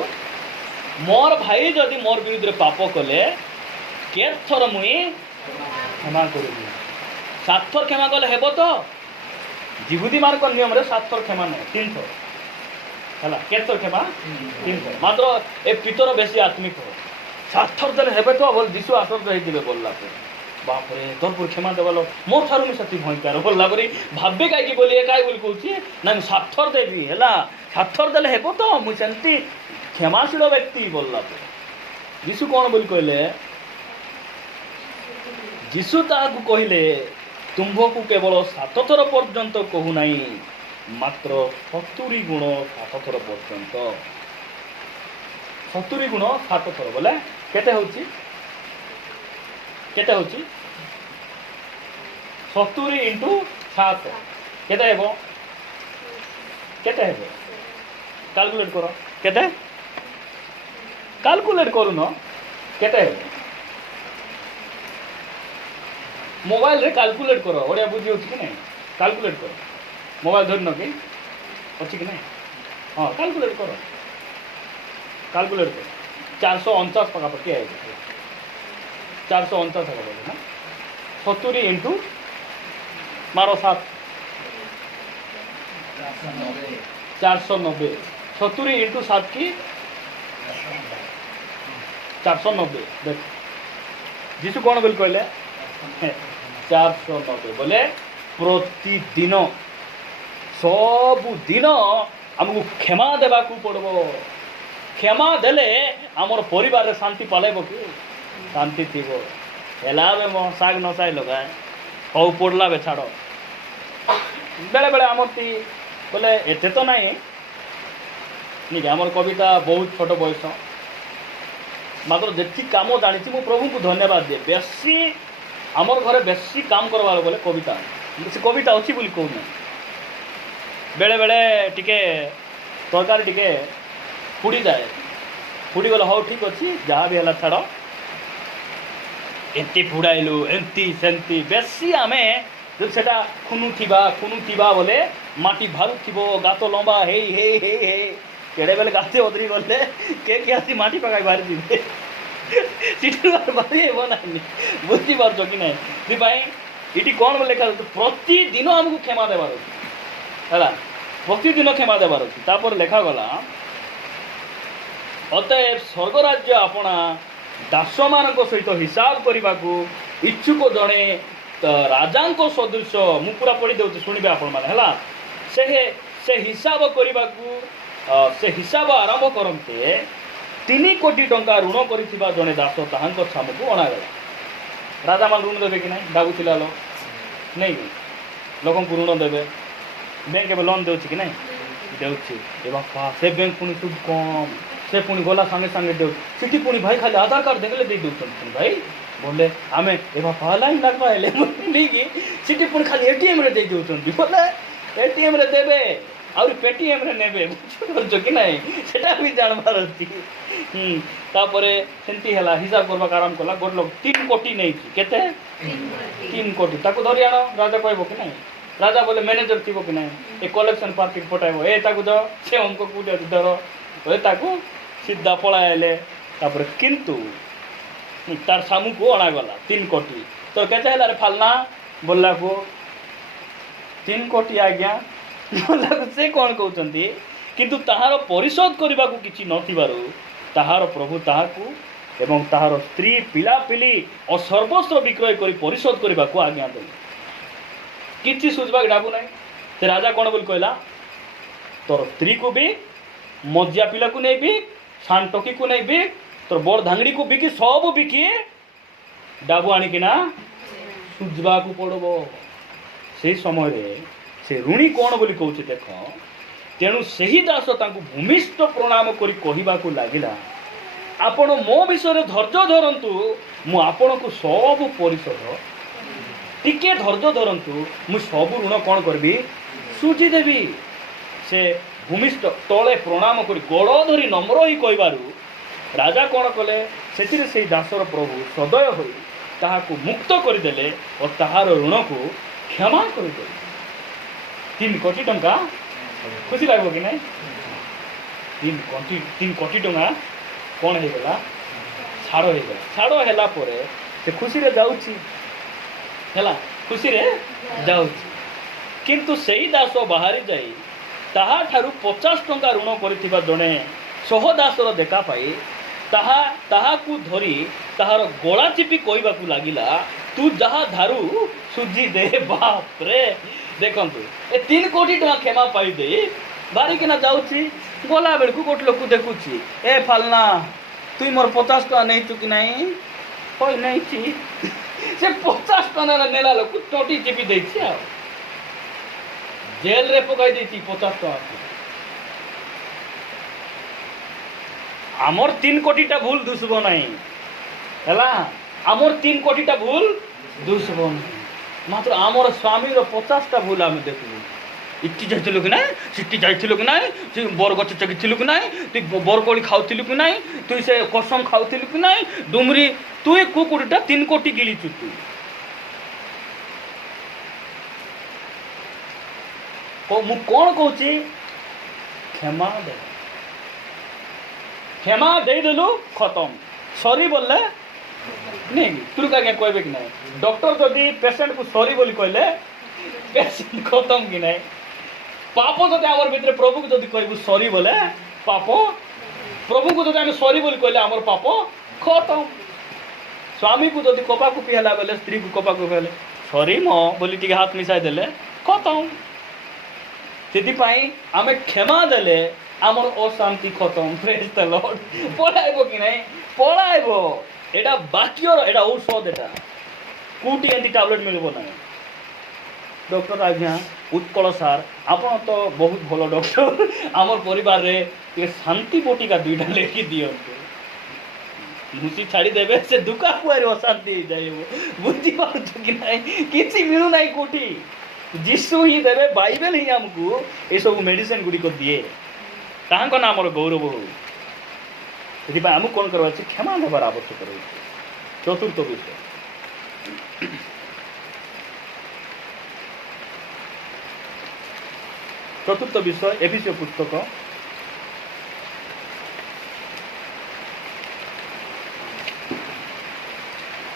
मोर भाई जदि मोर विरुद्ध पाप कले के थर मुई क्षमा करी 7 थर क्षमा कले हेबो तो जिहुदी मार्ग नियम रे 7 थर क्षमा नहीं 3 थर हला के थर क्षमा 3 थर मात्र ए पितर बेसी आत्मिक हो 7 थर देले हेबे तो बोल यीशु आसर रही दिबे बोलला पे बाप रे तोर पर क्षमा देबलो मोर थारु में सती भयंकर बोलला परी भाबे काई की बोली काई बोल कहूची ना 7 थर देबी हला 7 थर देले हेबो तो मु सेंती क्षमाशील व्यक्ति बोलला पे यीशु कौन बोली कहले यीशु ताकू कहले तुम्भकू केवल 7 थर पर्यंत कहू नाही मात्र 70 गुण 7 थर पर्यंत 70 गुण 7 थर बोले केते होची 70 इंटू 7 केते हेबो कैलकुलेट करो केते कैलकुलेट करू न केते हेबो मोबाइल रे कैलकुलेट करो ओडिया बुझी होची कि नहीं कैलकुलेट करो मोबाइल धर न कि अछि कि नहीं हां कैलकुलेट करो 449 पकापकी है 449 है ना 70 इंटू मारो 7 490 70 इंटू 7 की 490 देख जीसु कौन बोल कहले 490 बोले प्रतिदिन सब दिन हमको क्षमा देवा पड़ो क्षमा देले आमर परिवार शांति पालेब कि शांति थी हेलाबे मो साग नसाई लगाए हौ पड़ला बे छाड़ बेले बेले आमर ती बोले एते तो नहीं निके आमर कविता बहुत छोट बयस मात्र जेति काम जानी मु प्रभु को धन्यवाद दे बेसी आमर घरे बेसी काम करवार बोले कविता से कविता अच्छी बोली कहूना बेले बेले टिके तरकारी टिके फुड़ी जाए फुड़ी गले हाँ ठीक अच्छे जहाँ भी है छाड़ एमती फुड़ाइलु एमती सेमती बेसी आमे ଯଦି ସେଟା ଖୁନୁଥିବା ବୋଲେ ମାଟି ଭାରୁଥିବ ଗାତ ଲମ୍ବା ହେଇ ହେଇ ହେଇ ହେଇ କେଡ଼େ ବେଲେ ଗାତେ ଅଦରି ଗଲେ କିଏ ଆସି ମାଟି ପକାଇ ବାହାରିଯିବେ ସେଠି ବାହାରି ହେବ ନାହିଁ ବୁଝିପାରୁଛ କି ନାହିଁ ସେଥିପାଇଁ ଏଠି କ'ଣ ଲେଖା ଯାଉଛି ପ୍ରତିଦିନ ଆମକୁ କ୍ଷମା ଦେବାର ଅଛି ହେଲା ପ୍ରତିଦିନ କ୍ଷମା ଦେବାର ଅଛି ତାପରେ ଲେଖାଗଲା ଅତଏବ ସ୍ୱର୍ଗରାଜ୍ୟ ଆପଣା ଦାସମାନଙ୍କ ସହିତ ହିସାବ କରିବାକୁ ଇଚ୍ଛୁକ ଜଣେ ରାଜାଙ୍କ ସଦୃଶ ମୁଁ ପୁରା ପଢ଼ି ଦେଉଛି ଶୁଣିବେ ଆପଣମାନେ ହେଲା ସେ ହିସାବ କରିବାକୁ ସେ ହିସାବ ଆରମ୍ଭ କରନ୍ତେ 3 କୋଟି ଟଙ୍କା ଋଣ କରିଥିବା ଜଣେ ଦାସ ତାହାଙ୍କ ସାମକୁ ଅଣାଗଲା ରାଜାମାନେ ଋଣ ଦେବେ କି ନାହିଁ ଡାକୁଥିଲା ଲୋକ ନାଇଁ କି ଲୋକଙ୍କୁ ଋଣ ଦେବେ ବ୍ୟାଙ୍କ ଏବେ ଲୋନ୍ ଦେଉଛି କି ନାହିଁ ଦେଉଛି ଏ ବାପା ସେ ବ୍ୟାଙ୍କ ପୁଣି ସୁଦ କମ୍ ସେ ପୁଣି ଗଲା ସାଙ୍ଗେ ସାଙ୍ଗେ ଦେଉଛି ସେଠି ପୁଣି ଭାଇ ଖାଲି ଆଧାର କାର୍ଡ଼ ଦେଖିଲେ ଦେଇ ଦେଉଛନ୍ତି ପୁଣି ଭାଇ ବୋଲେ ଆମେ ଏ ବାପା ଲାଇନ୍ ଲାଗବା ହେଲେ ନେଇକି ସେଠି ପୁଣି ଖାଲି ATMରେ ଦେଇ ଦେଉଛନ୍ତି ବୋଲେ ATMରେ ଦେବେ ଆହୁରି ପେଟିଏମ୍ରେ ନେବେ ବୁଝିପାରୁଛ କି ନାହିଁ ସେଟା ବି ଜାଣିବାର ଅଛି ତାପରେ ସେମିତି ହେଲା ହିସାବ କରିବାକୁ ଆରମ୍ଭ କଲା ଗୋଟେ ଲୋକ 3 କୋଟି ନେଇଛି କେତେ 3 କୋଟି ତାକୁ ଧରି ଆଣ ରାଜା କହିବ କି ନାହିଁ ରାଜା ବୋଲେ ମ୍ୟାନେଜର ଥିବ କି ନାହିଁ ଏ କଲେକ୍ସନ ପାର୍ଟିକି ପଠାଇବ ଏ ତାକୁ ଯାଅ ସେ ଅଙ୍କ କୋଉଠି ଅଛି ଧର ବୋଲେ ତାକୁ ସିଧା ପଳାଇଲେ ତାପରେ କିନ୍ତୁ ତାର ସାମୁକୁ ଅଣାଗଲା 3 କୋଟି ତ କେତେ ହେଲା ରେ ଫାଲନା ବୋଲାକୁ 3 କୋଟି ଆଜ୍ଞା ସେ କ'ଣ କହୁଛନ୍ତି କିନ୍ତୁ ତାହାର ପରିଶୋଧ କରିବାକୁ କିଛି ନଥିବାରୁ ତାହାର ପ୍ରଭୁ ତାହାକୁ ଏବଂ ତାହାର ସ୍ତ୍ରୀ ପିଲାପିଲି ଓ ସର୍ବସ୍ୱ ବିକ୍ରୟ କରି ପରିଶୋଧ କରିବାକୁ ଆଜ୍ଞା ଦେଲେ କିଛି ସୁଝବାକୁ ଡାକୁ ନାହିଁ ସେ ରାଜା କ'ଣ ବୋଲି କହିଲା ତୋର ସ୍ତ୍ରୀକୁ ବି ମଝିଆ ପିଲାକୁ ନେଇବି ସାନ ଟକିକୁ ନେଇବି ତୋର ବଡ଼ ଧାଙ୍ଗଡ଼ିକୁ ବିକି ସବୁ ବିକି ଡାବୁ ଆଣିକିନା ସୁଝବାକୁ ପଡ଼ିବ ସେଇ ସମୟରେ ସେ ଋଣୀ କ'ଣ ବୋଲି କହୁଛି ଦେଖ ତେଣୁ ସେହି ଦାସ ତାଙ୍କୁ ଭୂମିଷ୍ଠ ପ୍ରଣାମ କରି କହିବାକୁ ଲାଗିଲା ଆପଣ ମୋ ବିଷୟରେ ଧୈର୍ଯ୍ୟ ଧରନ୍ତୁ ମୁଁ ଆପଣଙ୍କୁ ସବୁ ପରିଶୋଧ ଟିକେ ଧୈର୍ଯ୍ୟ ଧରନ୍ତୁ ମୁଁ ସବୁ ଋଣ କ'ଣ କରିବି ସୁଝିଦେବି ସେ ଭୂମିଷ୍ଠ ତଳେ ପ୍ରଣାମ କରି ଗୋଡ଼ ଧରି ନମ୍ର ହୋଇ କହିବାରୁ ରାଜା କ'ଣ କଲେ ସେଥିରେ ସେଇ ଦାସର ପ୍ରଭୁ ସଦୟ ହୋଇ ତାହାକୁ ମୁକ୍ତ କରିଦେଲେ ଓ ତାହାର ଋଣକୁ କ୍ଷମା କରିଦେଲେ 3 କୋଟି ଟଙ୍କା ଖୁସି ଲାଗିବ କି ନାହିଁ 3 କୋଟି ଟଙ୍କା କ'ଣ ହେଇଗଲା ଛାଡ଼ ହେଇଗଲା ଛାଡ଼ ହେଲା ପରେ ସେ ଖୁସିରେ ଯାଉଛି ହେଲା ଖୁସିରେ ଯାଉଛି କିନ୍ତୁ ସେଇ ଦାସ ବାହାରି ଯାଇ ତାହାଠାରୁ 50 ଟଙ୍କା ଋଣ କରିଥିବା ଜଣେ ସହଦାସର ଦେଖା ପାଇ ତାହାକୁ ଧରି ତାହାର ଗଳା ଚିପି କହିବାକୁ ଲାଗିଲା ତୁ ଯାହା ଧାରୁ ସୁଝି ଦେ ବାପରେ ଦେଖନ୍ତୁ ଏ 3 କୋଟି ଟଙ୍କା କ୍ଷମା ପାଇଦେଇ ବାହାରିକିନା ଯାଉଛି ଗଲା ବେଳକୁ ଗୋଟେ ଲୋକ ଦେଖୁଛି ଏ ଫାଲନା ତୁଇ ମୋର 50 ଟଙ୍କା ନେଇଛୁ କି ନାହିଁ କହି ନେଇଛି ସେ 50 ଟଙ୍କା ନେଲା ଲୋକ ଟୋଟି ଚିପି ଦେଇଛି ଆଉ ଜେଲରେ ପକାଇ ଦେଇଛି 50 ଟଙ୍କା ଆମର 3 କୋଟିଟା ଭୁଲ ଦୁଷବ ନାହିଁ ହେଲା ଆମର 3 କୋଟିଟା ଭୁଲ ଦୁଷବ ନାହିଁ ମାତ୍ର ଆମର ସ୍ୱାମୀର 50ଟା ଭୁଲ ଆମେ ଦେଖୁଛୁ ଇଠି ଯାଇଥିଲୁ କି ନାହିଁ ସିଠି ଯାଇଥିଲୁ କି ନାହିଁ ତୁ ବରଗଛ ଚକିଥିଲୁ କି ନାହିଁ ତୁଇ ବରକୋଳି ଖାଉଥିଲୁ କି ନାହିଁ ତୁଇ ସେ କସମ ଖାଉଥିଲୁ କି ନାହିଁ ଡୁମରି ତୁଇ କୁକୁଡ଼ିଟା 3 କୋଟି ଗିଳିଛୁ ତୁ ମୁଁ କ'ଣ କହୁଛି କ୍ଷମା ଦେ କ୍ଷମା ଦେଇଦେଲୁ ଖତମ ସରି ବୋଲେ ନାଇଁ ତୁର ଆଜ୍ଞା କହିବେ କି ନାହିଁ ଡକ୍ଟର ଯଦି ପେସେଣ୍ଟକୁ ସରି ବୋଲି କହିଲେ ପେସେଣ୍ଟ ଖତମ କି ନାହିଁ ପାପ ଯଦି ଆମର ଭିତରେ ପ୍ରଭୁକୁ ଯଦି କହିବୁ ସରି ବୋଲେ ପାପ ପ୍ରଭୁକୁ ଯଦି ଆମେ ସରି ବୋଲି କହିଲେ ଆମର ପାପ ଖତମ ସ୍ୱାମୀକୁ ଯଦି କପାକୁପି ହେଲା ବେଲେ ସ୍ତ୍ରୀକୁ କପାକୁପି ହେଲେ ସରି ମ ବୋଲି ଟିକେ ହାତ ମିଶାଇ ଦେଲେ ଖତମ ସେଥିପାଇଁ ଆମେ କ୍ଷମା ଦେଲେ ଆମର ଅଶାନ୍ତି ଖତମ ପ୍ରେଜ୍ ଦ ଲର୍ଡ ପଳାଇବ କି ନାହିଁ ପଳାଇବ ଏଇଟା ବାକ୍ୟର ଏଇଟା ଔଷଧ ଏଇଟା କୋଉଠି ଏମିତି ଟାବଲେଟ୍ ମିଳିବ ନାହିଁ ଡକ୍ଟର ଆଜ୍ଞା ଉତ୍କଳ ସାର୍ ଆପଣ ତ ବହୁତ ଭଲ ଡକ୍ଟର ଆମର ପରିବାରରେ ଟିକେ ଶାନ୍ତି ବଟିକା 2ଟା ଲେଖି ଦିଅନ୍ତୁ ମୁସି ଛାଡ଼ିଦେବେ ସେ ଦୁଃଖା କୁଆରେ ଅଶାନ୍ତି ହେଇଯାଏ ବୁଝିପାରୁଛ କି ନାହିଁ କିଛି ମିଳୁନାହିଁ କୋଉଠି ଯୀଶୁ ହିଁ ଦେବେ ବାଇବେଲ ହିଁ ଆମକୁ ଏସବୁ ମେଡ଼ିସିନ ଗୁଡ଼ିକ ଦିଏ ତାହାଙ୍କ ନାଁ ଆମର ଗୌରବ ହଉ ସେଥିପାଇଁ ଆମକୁ କ'ଣ କରିବାର ଅଛି କ୍ଷମା ନେବାର ଆବଶ୍ୟକ ରହିଛି ଚତୁର୍ଥ ବିଷୟ चतुर्थ विषय एफिसियो पुस्तक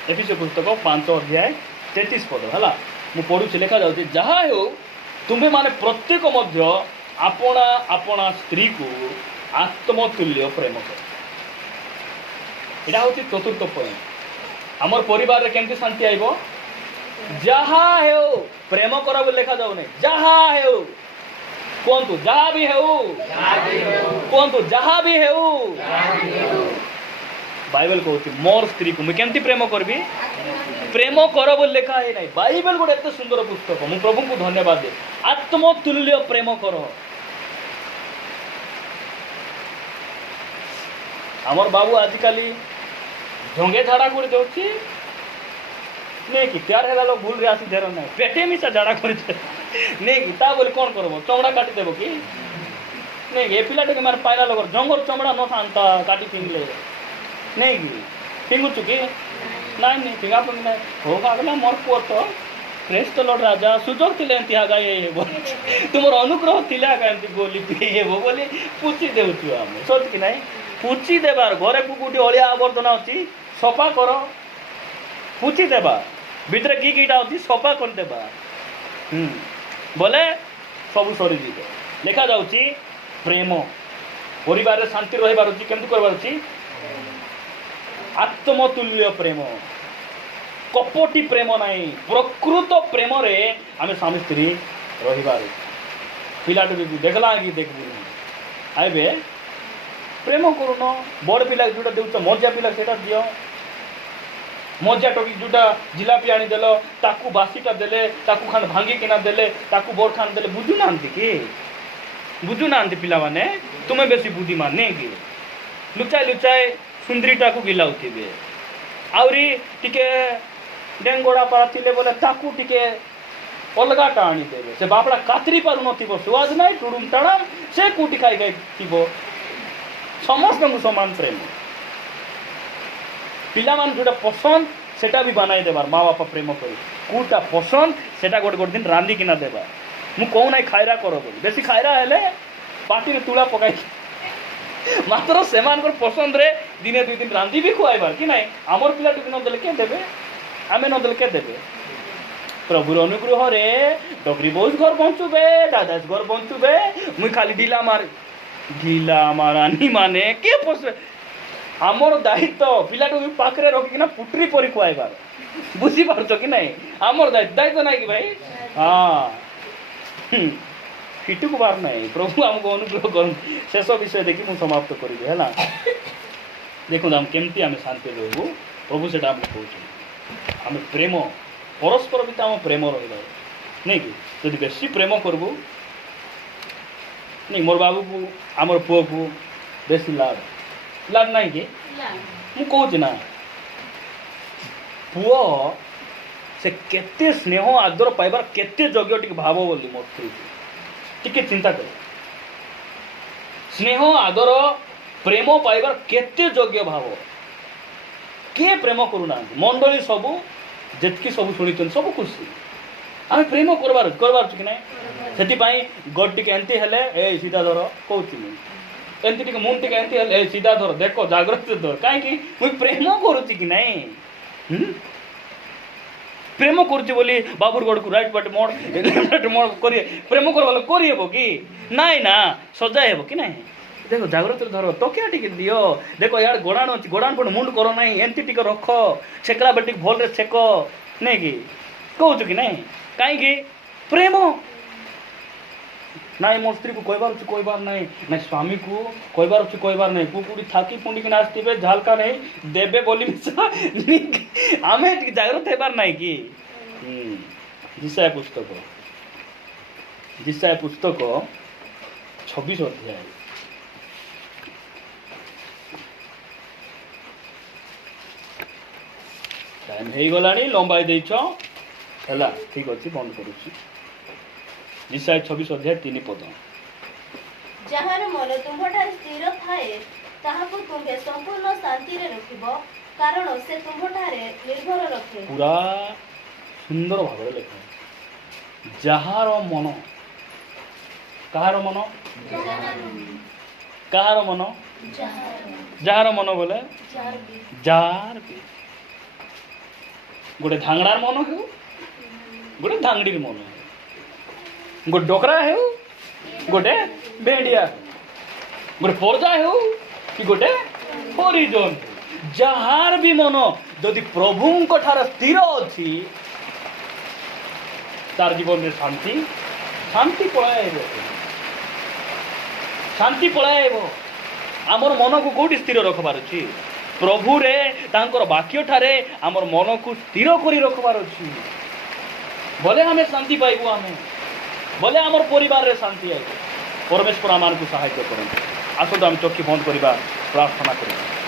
एफिसियो पुस्तक 5 अध्याय 33 पद है मु पढ़ुची लेखा जाऊँ जहाँ हो तुम्हें माने प्रत्येक मध्य आपणा आपणा स्त्री को आत्मतुल्य प्रेम कर यहाँ हूँ चतुर्थ पॉइंट आमर परिवार रे केमती शांति आइब जहाँ हो प्रेम कर बोली लेखा जाऊ नहीं जहाँ हो कहतु जहाँ भी हो कहतु जहाँ भी हो बाइबल कहूँ मोर स्त्री को मुझे केमती प्रेम करबी प्रेम कर बोली लेखा है नहीं बाइबल गोटे एत सुंदर पुस्तक मु प्रभु को धन्यवाद दे आत्मतुल्य प्रेम कर आमर बाबू आजिकाली ढंगे झाड़ा कर दौची नहीं कि त्यार है लोग भूल रहा धेर ना पेटे मिशा झाड़ा कर नहीं कि ता बोले कौन करब चमड़ा काटी देव कि नहीं कि ए पिलाटे के मारे पाइला लोग जंगर चमड़ा न था काटी फिंगले नहीं कि फिंगुचु कि नाई नहीं फिंगा फिंग ना हो गला मोर पुओ तो प्रेस तो लड़ राजा सुजोग थिले एंती आगा ये तुमर अनुग्रह थिले आगा एंती गोली पिए बोली पूछी देउछु हम सच कि नहीं पूछी देबार घरे कुकुटी अलिया आवर्जना अच्छी सफा कर पूछी देबा भितर कीटा अच्छी सफा कर देबा बोले सब सरी जीव लेखा जाउची प्रेम परिवार शांति रही पारुची केमती कर पारुची आत्मतुल्य प्रेम कपटी प्रेम नहीं प्रकृत प्रेम रे आमे स्वामी स्त्री रही पारू पिलाटे भी देखला कि देखबू आइबे प्रेम करून बड़ पिला जोटा देउछ मजा पिला सेटा दियो मजा टकी जोटा जिलापी आनी देलो ताकू बासीटा देले ताकू खान भांगी किना देले ताकू बोर खान देले बुझु नांती कि बुझु नांती पिला माने तुमे बेसी बुद्धिमान नहीं कि लुचाई लुचाई सुंदरीटा को गिलाउथिबे आउरी टिके डेंगोड़ा पारा थिले बोले ताकू टिके अलगाटा आनी देबे से बापड़ा कातरी पारु नथिबो सुवाद नाही टुडुम टाणाम से कुटी खाई गई थिबो समस्त को समान प्रेम पिला मान जोटा पसंद सेटा भी बनाई देबार माँ बापा प्रेम कर कोटा पसंद सेटा गोटे गोटे दिन रांधी किना देबा मु कहू ना खायरा कर बोली बेसी खायरा हेले पाटी रे तुला पकाई मात्र सेमान कर पसंद रे दिने दुई दिन रांधी भी खुआइबार कि नहीं आमर पिला टुकी न देले के देबे आमे न देले के देबे प्रभुर अनुग्रह रे डगरी बोझ घर बंचुबे दादास घर बंचुबे मुई खाली ढिला मारानी माने के पोस आमर दायित्व पिलाटू पाखरे रखिकिना पुटरी परी खुआइबार बुझी पारछ कि नहीं आमर दायित्व नहीं कि भाई हाँ फिटुक बार नहीं प्रभु आमको अनुग्रह कर शेष विषय देखी मुझे समाप्त करी है देखो आम केमती आम शांति रहबू प्रभु से कहूँ आम प्रेम परस्पर भी आम प्रेम रही नहीं कि जब बेसी प्रेम करबू नहीं मोर बाबू को आमर पुओ को बेसी लाड नहीं कि मु कहूँ ना पुओ से केते स्नेह आदर पाइबार केते योग्य टिके भाव बोली मोर स्त्री टिके चिंता कर स्नेह आदर प्रेम पाइबार केते योग्य भाव किए प्रेम करूना मंडली सबू जेतकी सब शुणी सब खुशी आम प्रेम करबार कि ना से गड टिके एंती हेले ए सीधा धर कहूँ एमती टिके मुंड टिके एंती हेले ए सीधा धर देख जाग्रत धर कहीं मुझे प्रेम करुच्ची कि नहीं प्रेम करुच्ची बोली बाबूर गड़ को राइट बाटे मोड़ लेफ्ट मोड़ करिए प्रेम करवा करहब कि नाई ना सजा हेब कि नहीं देखो जाग्रत धर तकिया टिके दियो देखो यार गोड़ाण अच्छी गोड़ाण पड़ मुंड कर ना एमती टिके रख छेकला बेटी भल छेक नहीं कि कहूँ कि नहीं कहीं प्रेम ना मो स्त्री को कहबार नहीं ना स्वामी को कहबार नहीं कुकुड़ी थाकी पुंडी के आसते झालका नहीं देवे बोली आम जागृत होबार नहीं कि जिसाया पुस्तक 26 अध्याय टाइम हो गला लंबाई देछ है ठीक अच्छे बंद करुच्ची जिसाया 26 अध्याय 3 पद जहार मन तुम्हारे स्थिर थाए ताहाको तुम्हें संपूर्ण शांति रे रखिबो कारण से तुम्हारे निर्भर रखे पूरा सुंदर भाव लिखा जहार मन କାହାର ମନ? କାହାର ମନ? ଯାହାର ମନ ବୋଲେ ଯାହାର ବି ଗୋଟେ ଧାଙ୍ଗଡ଼ାର ମନ ହେଉ, ଗୋଟେ ଧାଙ୍ଗଡ଼ିର ମନ ହେଉ, ଗୋଟେ ଡୋକରା ହେଉ, ଗୋଟେ ଭେଣ୍ଡିଆ ହେଉ, ଗୋଟେ ପର୍ଜା ହେଉ କି ଗୋଟେ ହରିଜନ, ଯାହାର ବି ମନ ଯଦି ପ୍ରଭୁଙ୍କ ଠାରେ ସ୍ଥିର ଅଛି ତାର ଜୀବନରେ ଶାନ୍ତି ଶାନ୍ତି ପଳାଇବ, ଶାନ୍ତି ପଳାଇବ। ଆମର ମନକୁ କୋଉଠି ସ୍ଥିର ରଖିବାର ଅଛି? ପ୍ରଭୁରେ, ତାଙ୍କର ବାକ୍ୟଠାରେ ଆମର ମନକୁ ସ୍ଥିର କରି ରଖିବାର ଅଛି। ବୋଲେ ଆମେ ଶାନ୍ତି ପାଇବୁ, ଆମେ ବୋଲେ ଆମର ପରିବାରରେ ଶାନ୍ତି ଆସିବ। ପରମେଶ୍ୱର ଆମମାନଙ୍କୁ ସାହାଯ୍ୟ କରନ୍ତୁ। ଆସନ୍ତୁ ଆମେ ଚକ୍ଷୁ ବନ୍ଦ କରିବା, ପ୍ରାର୍ଥନା କରିବା।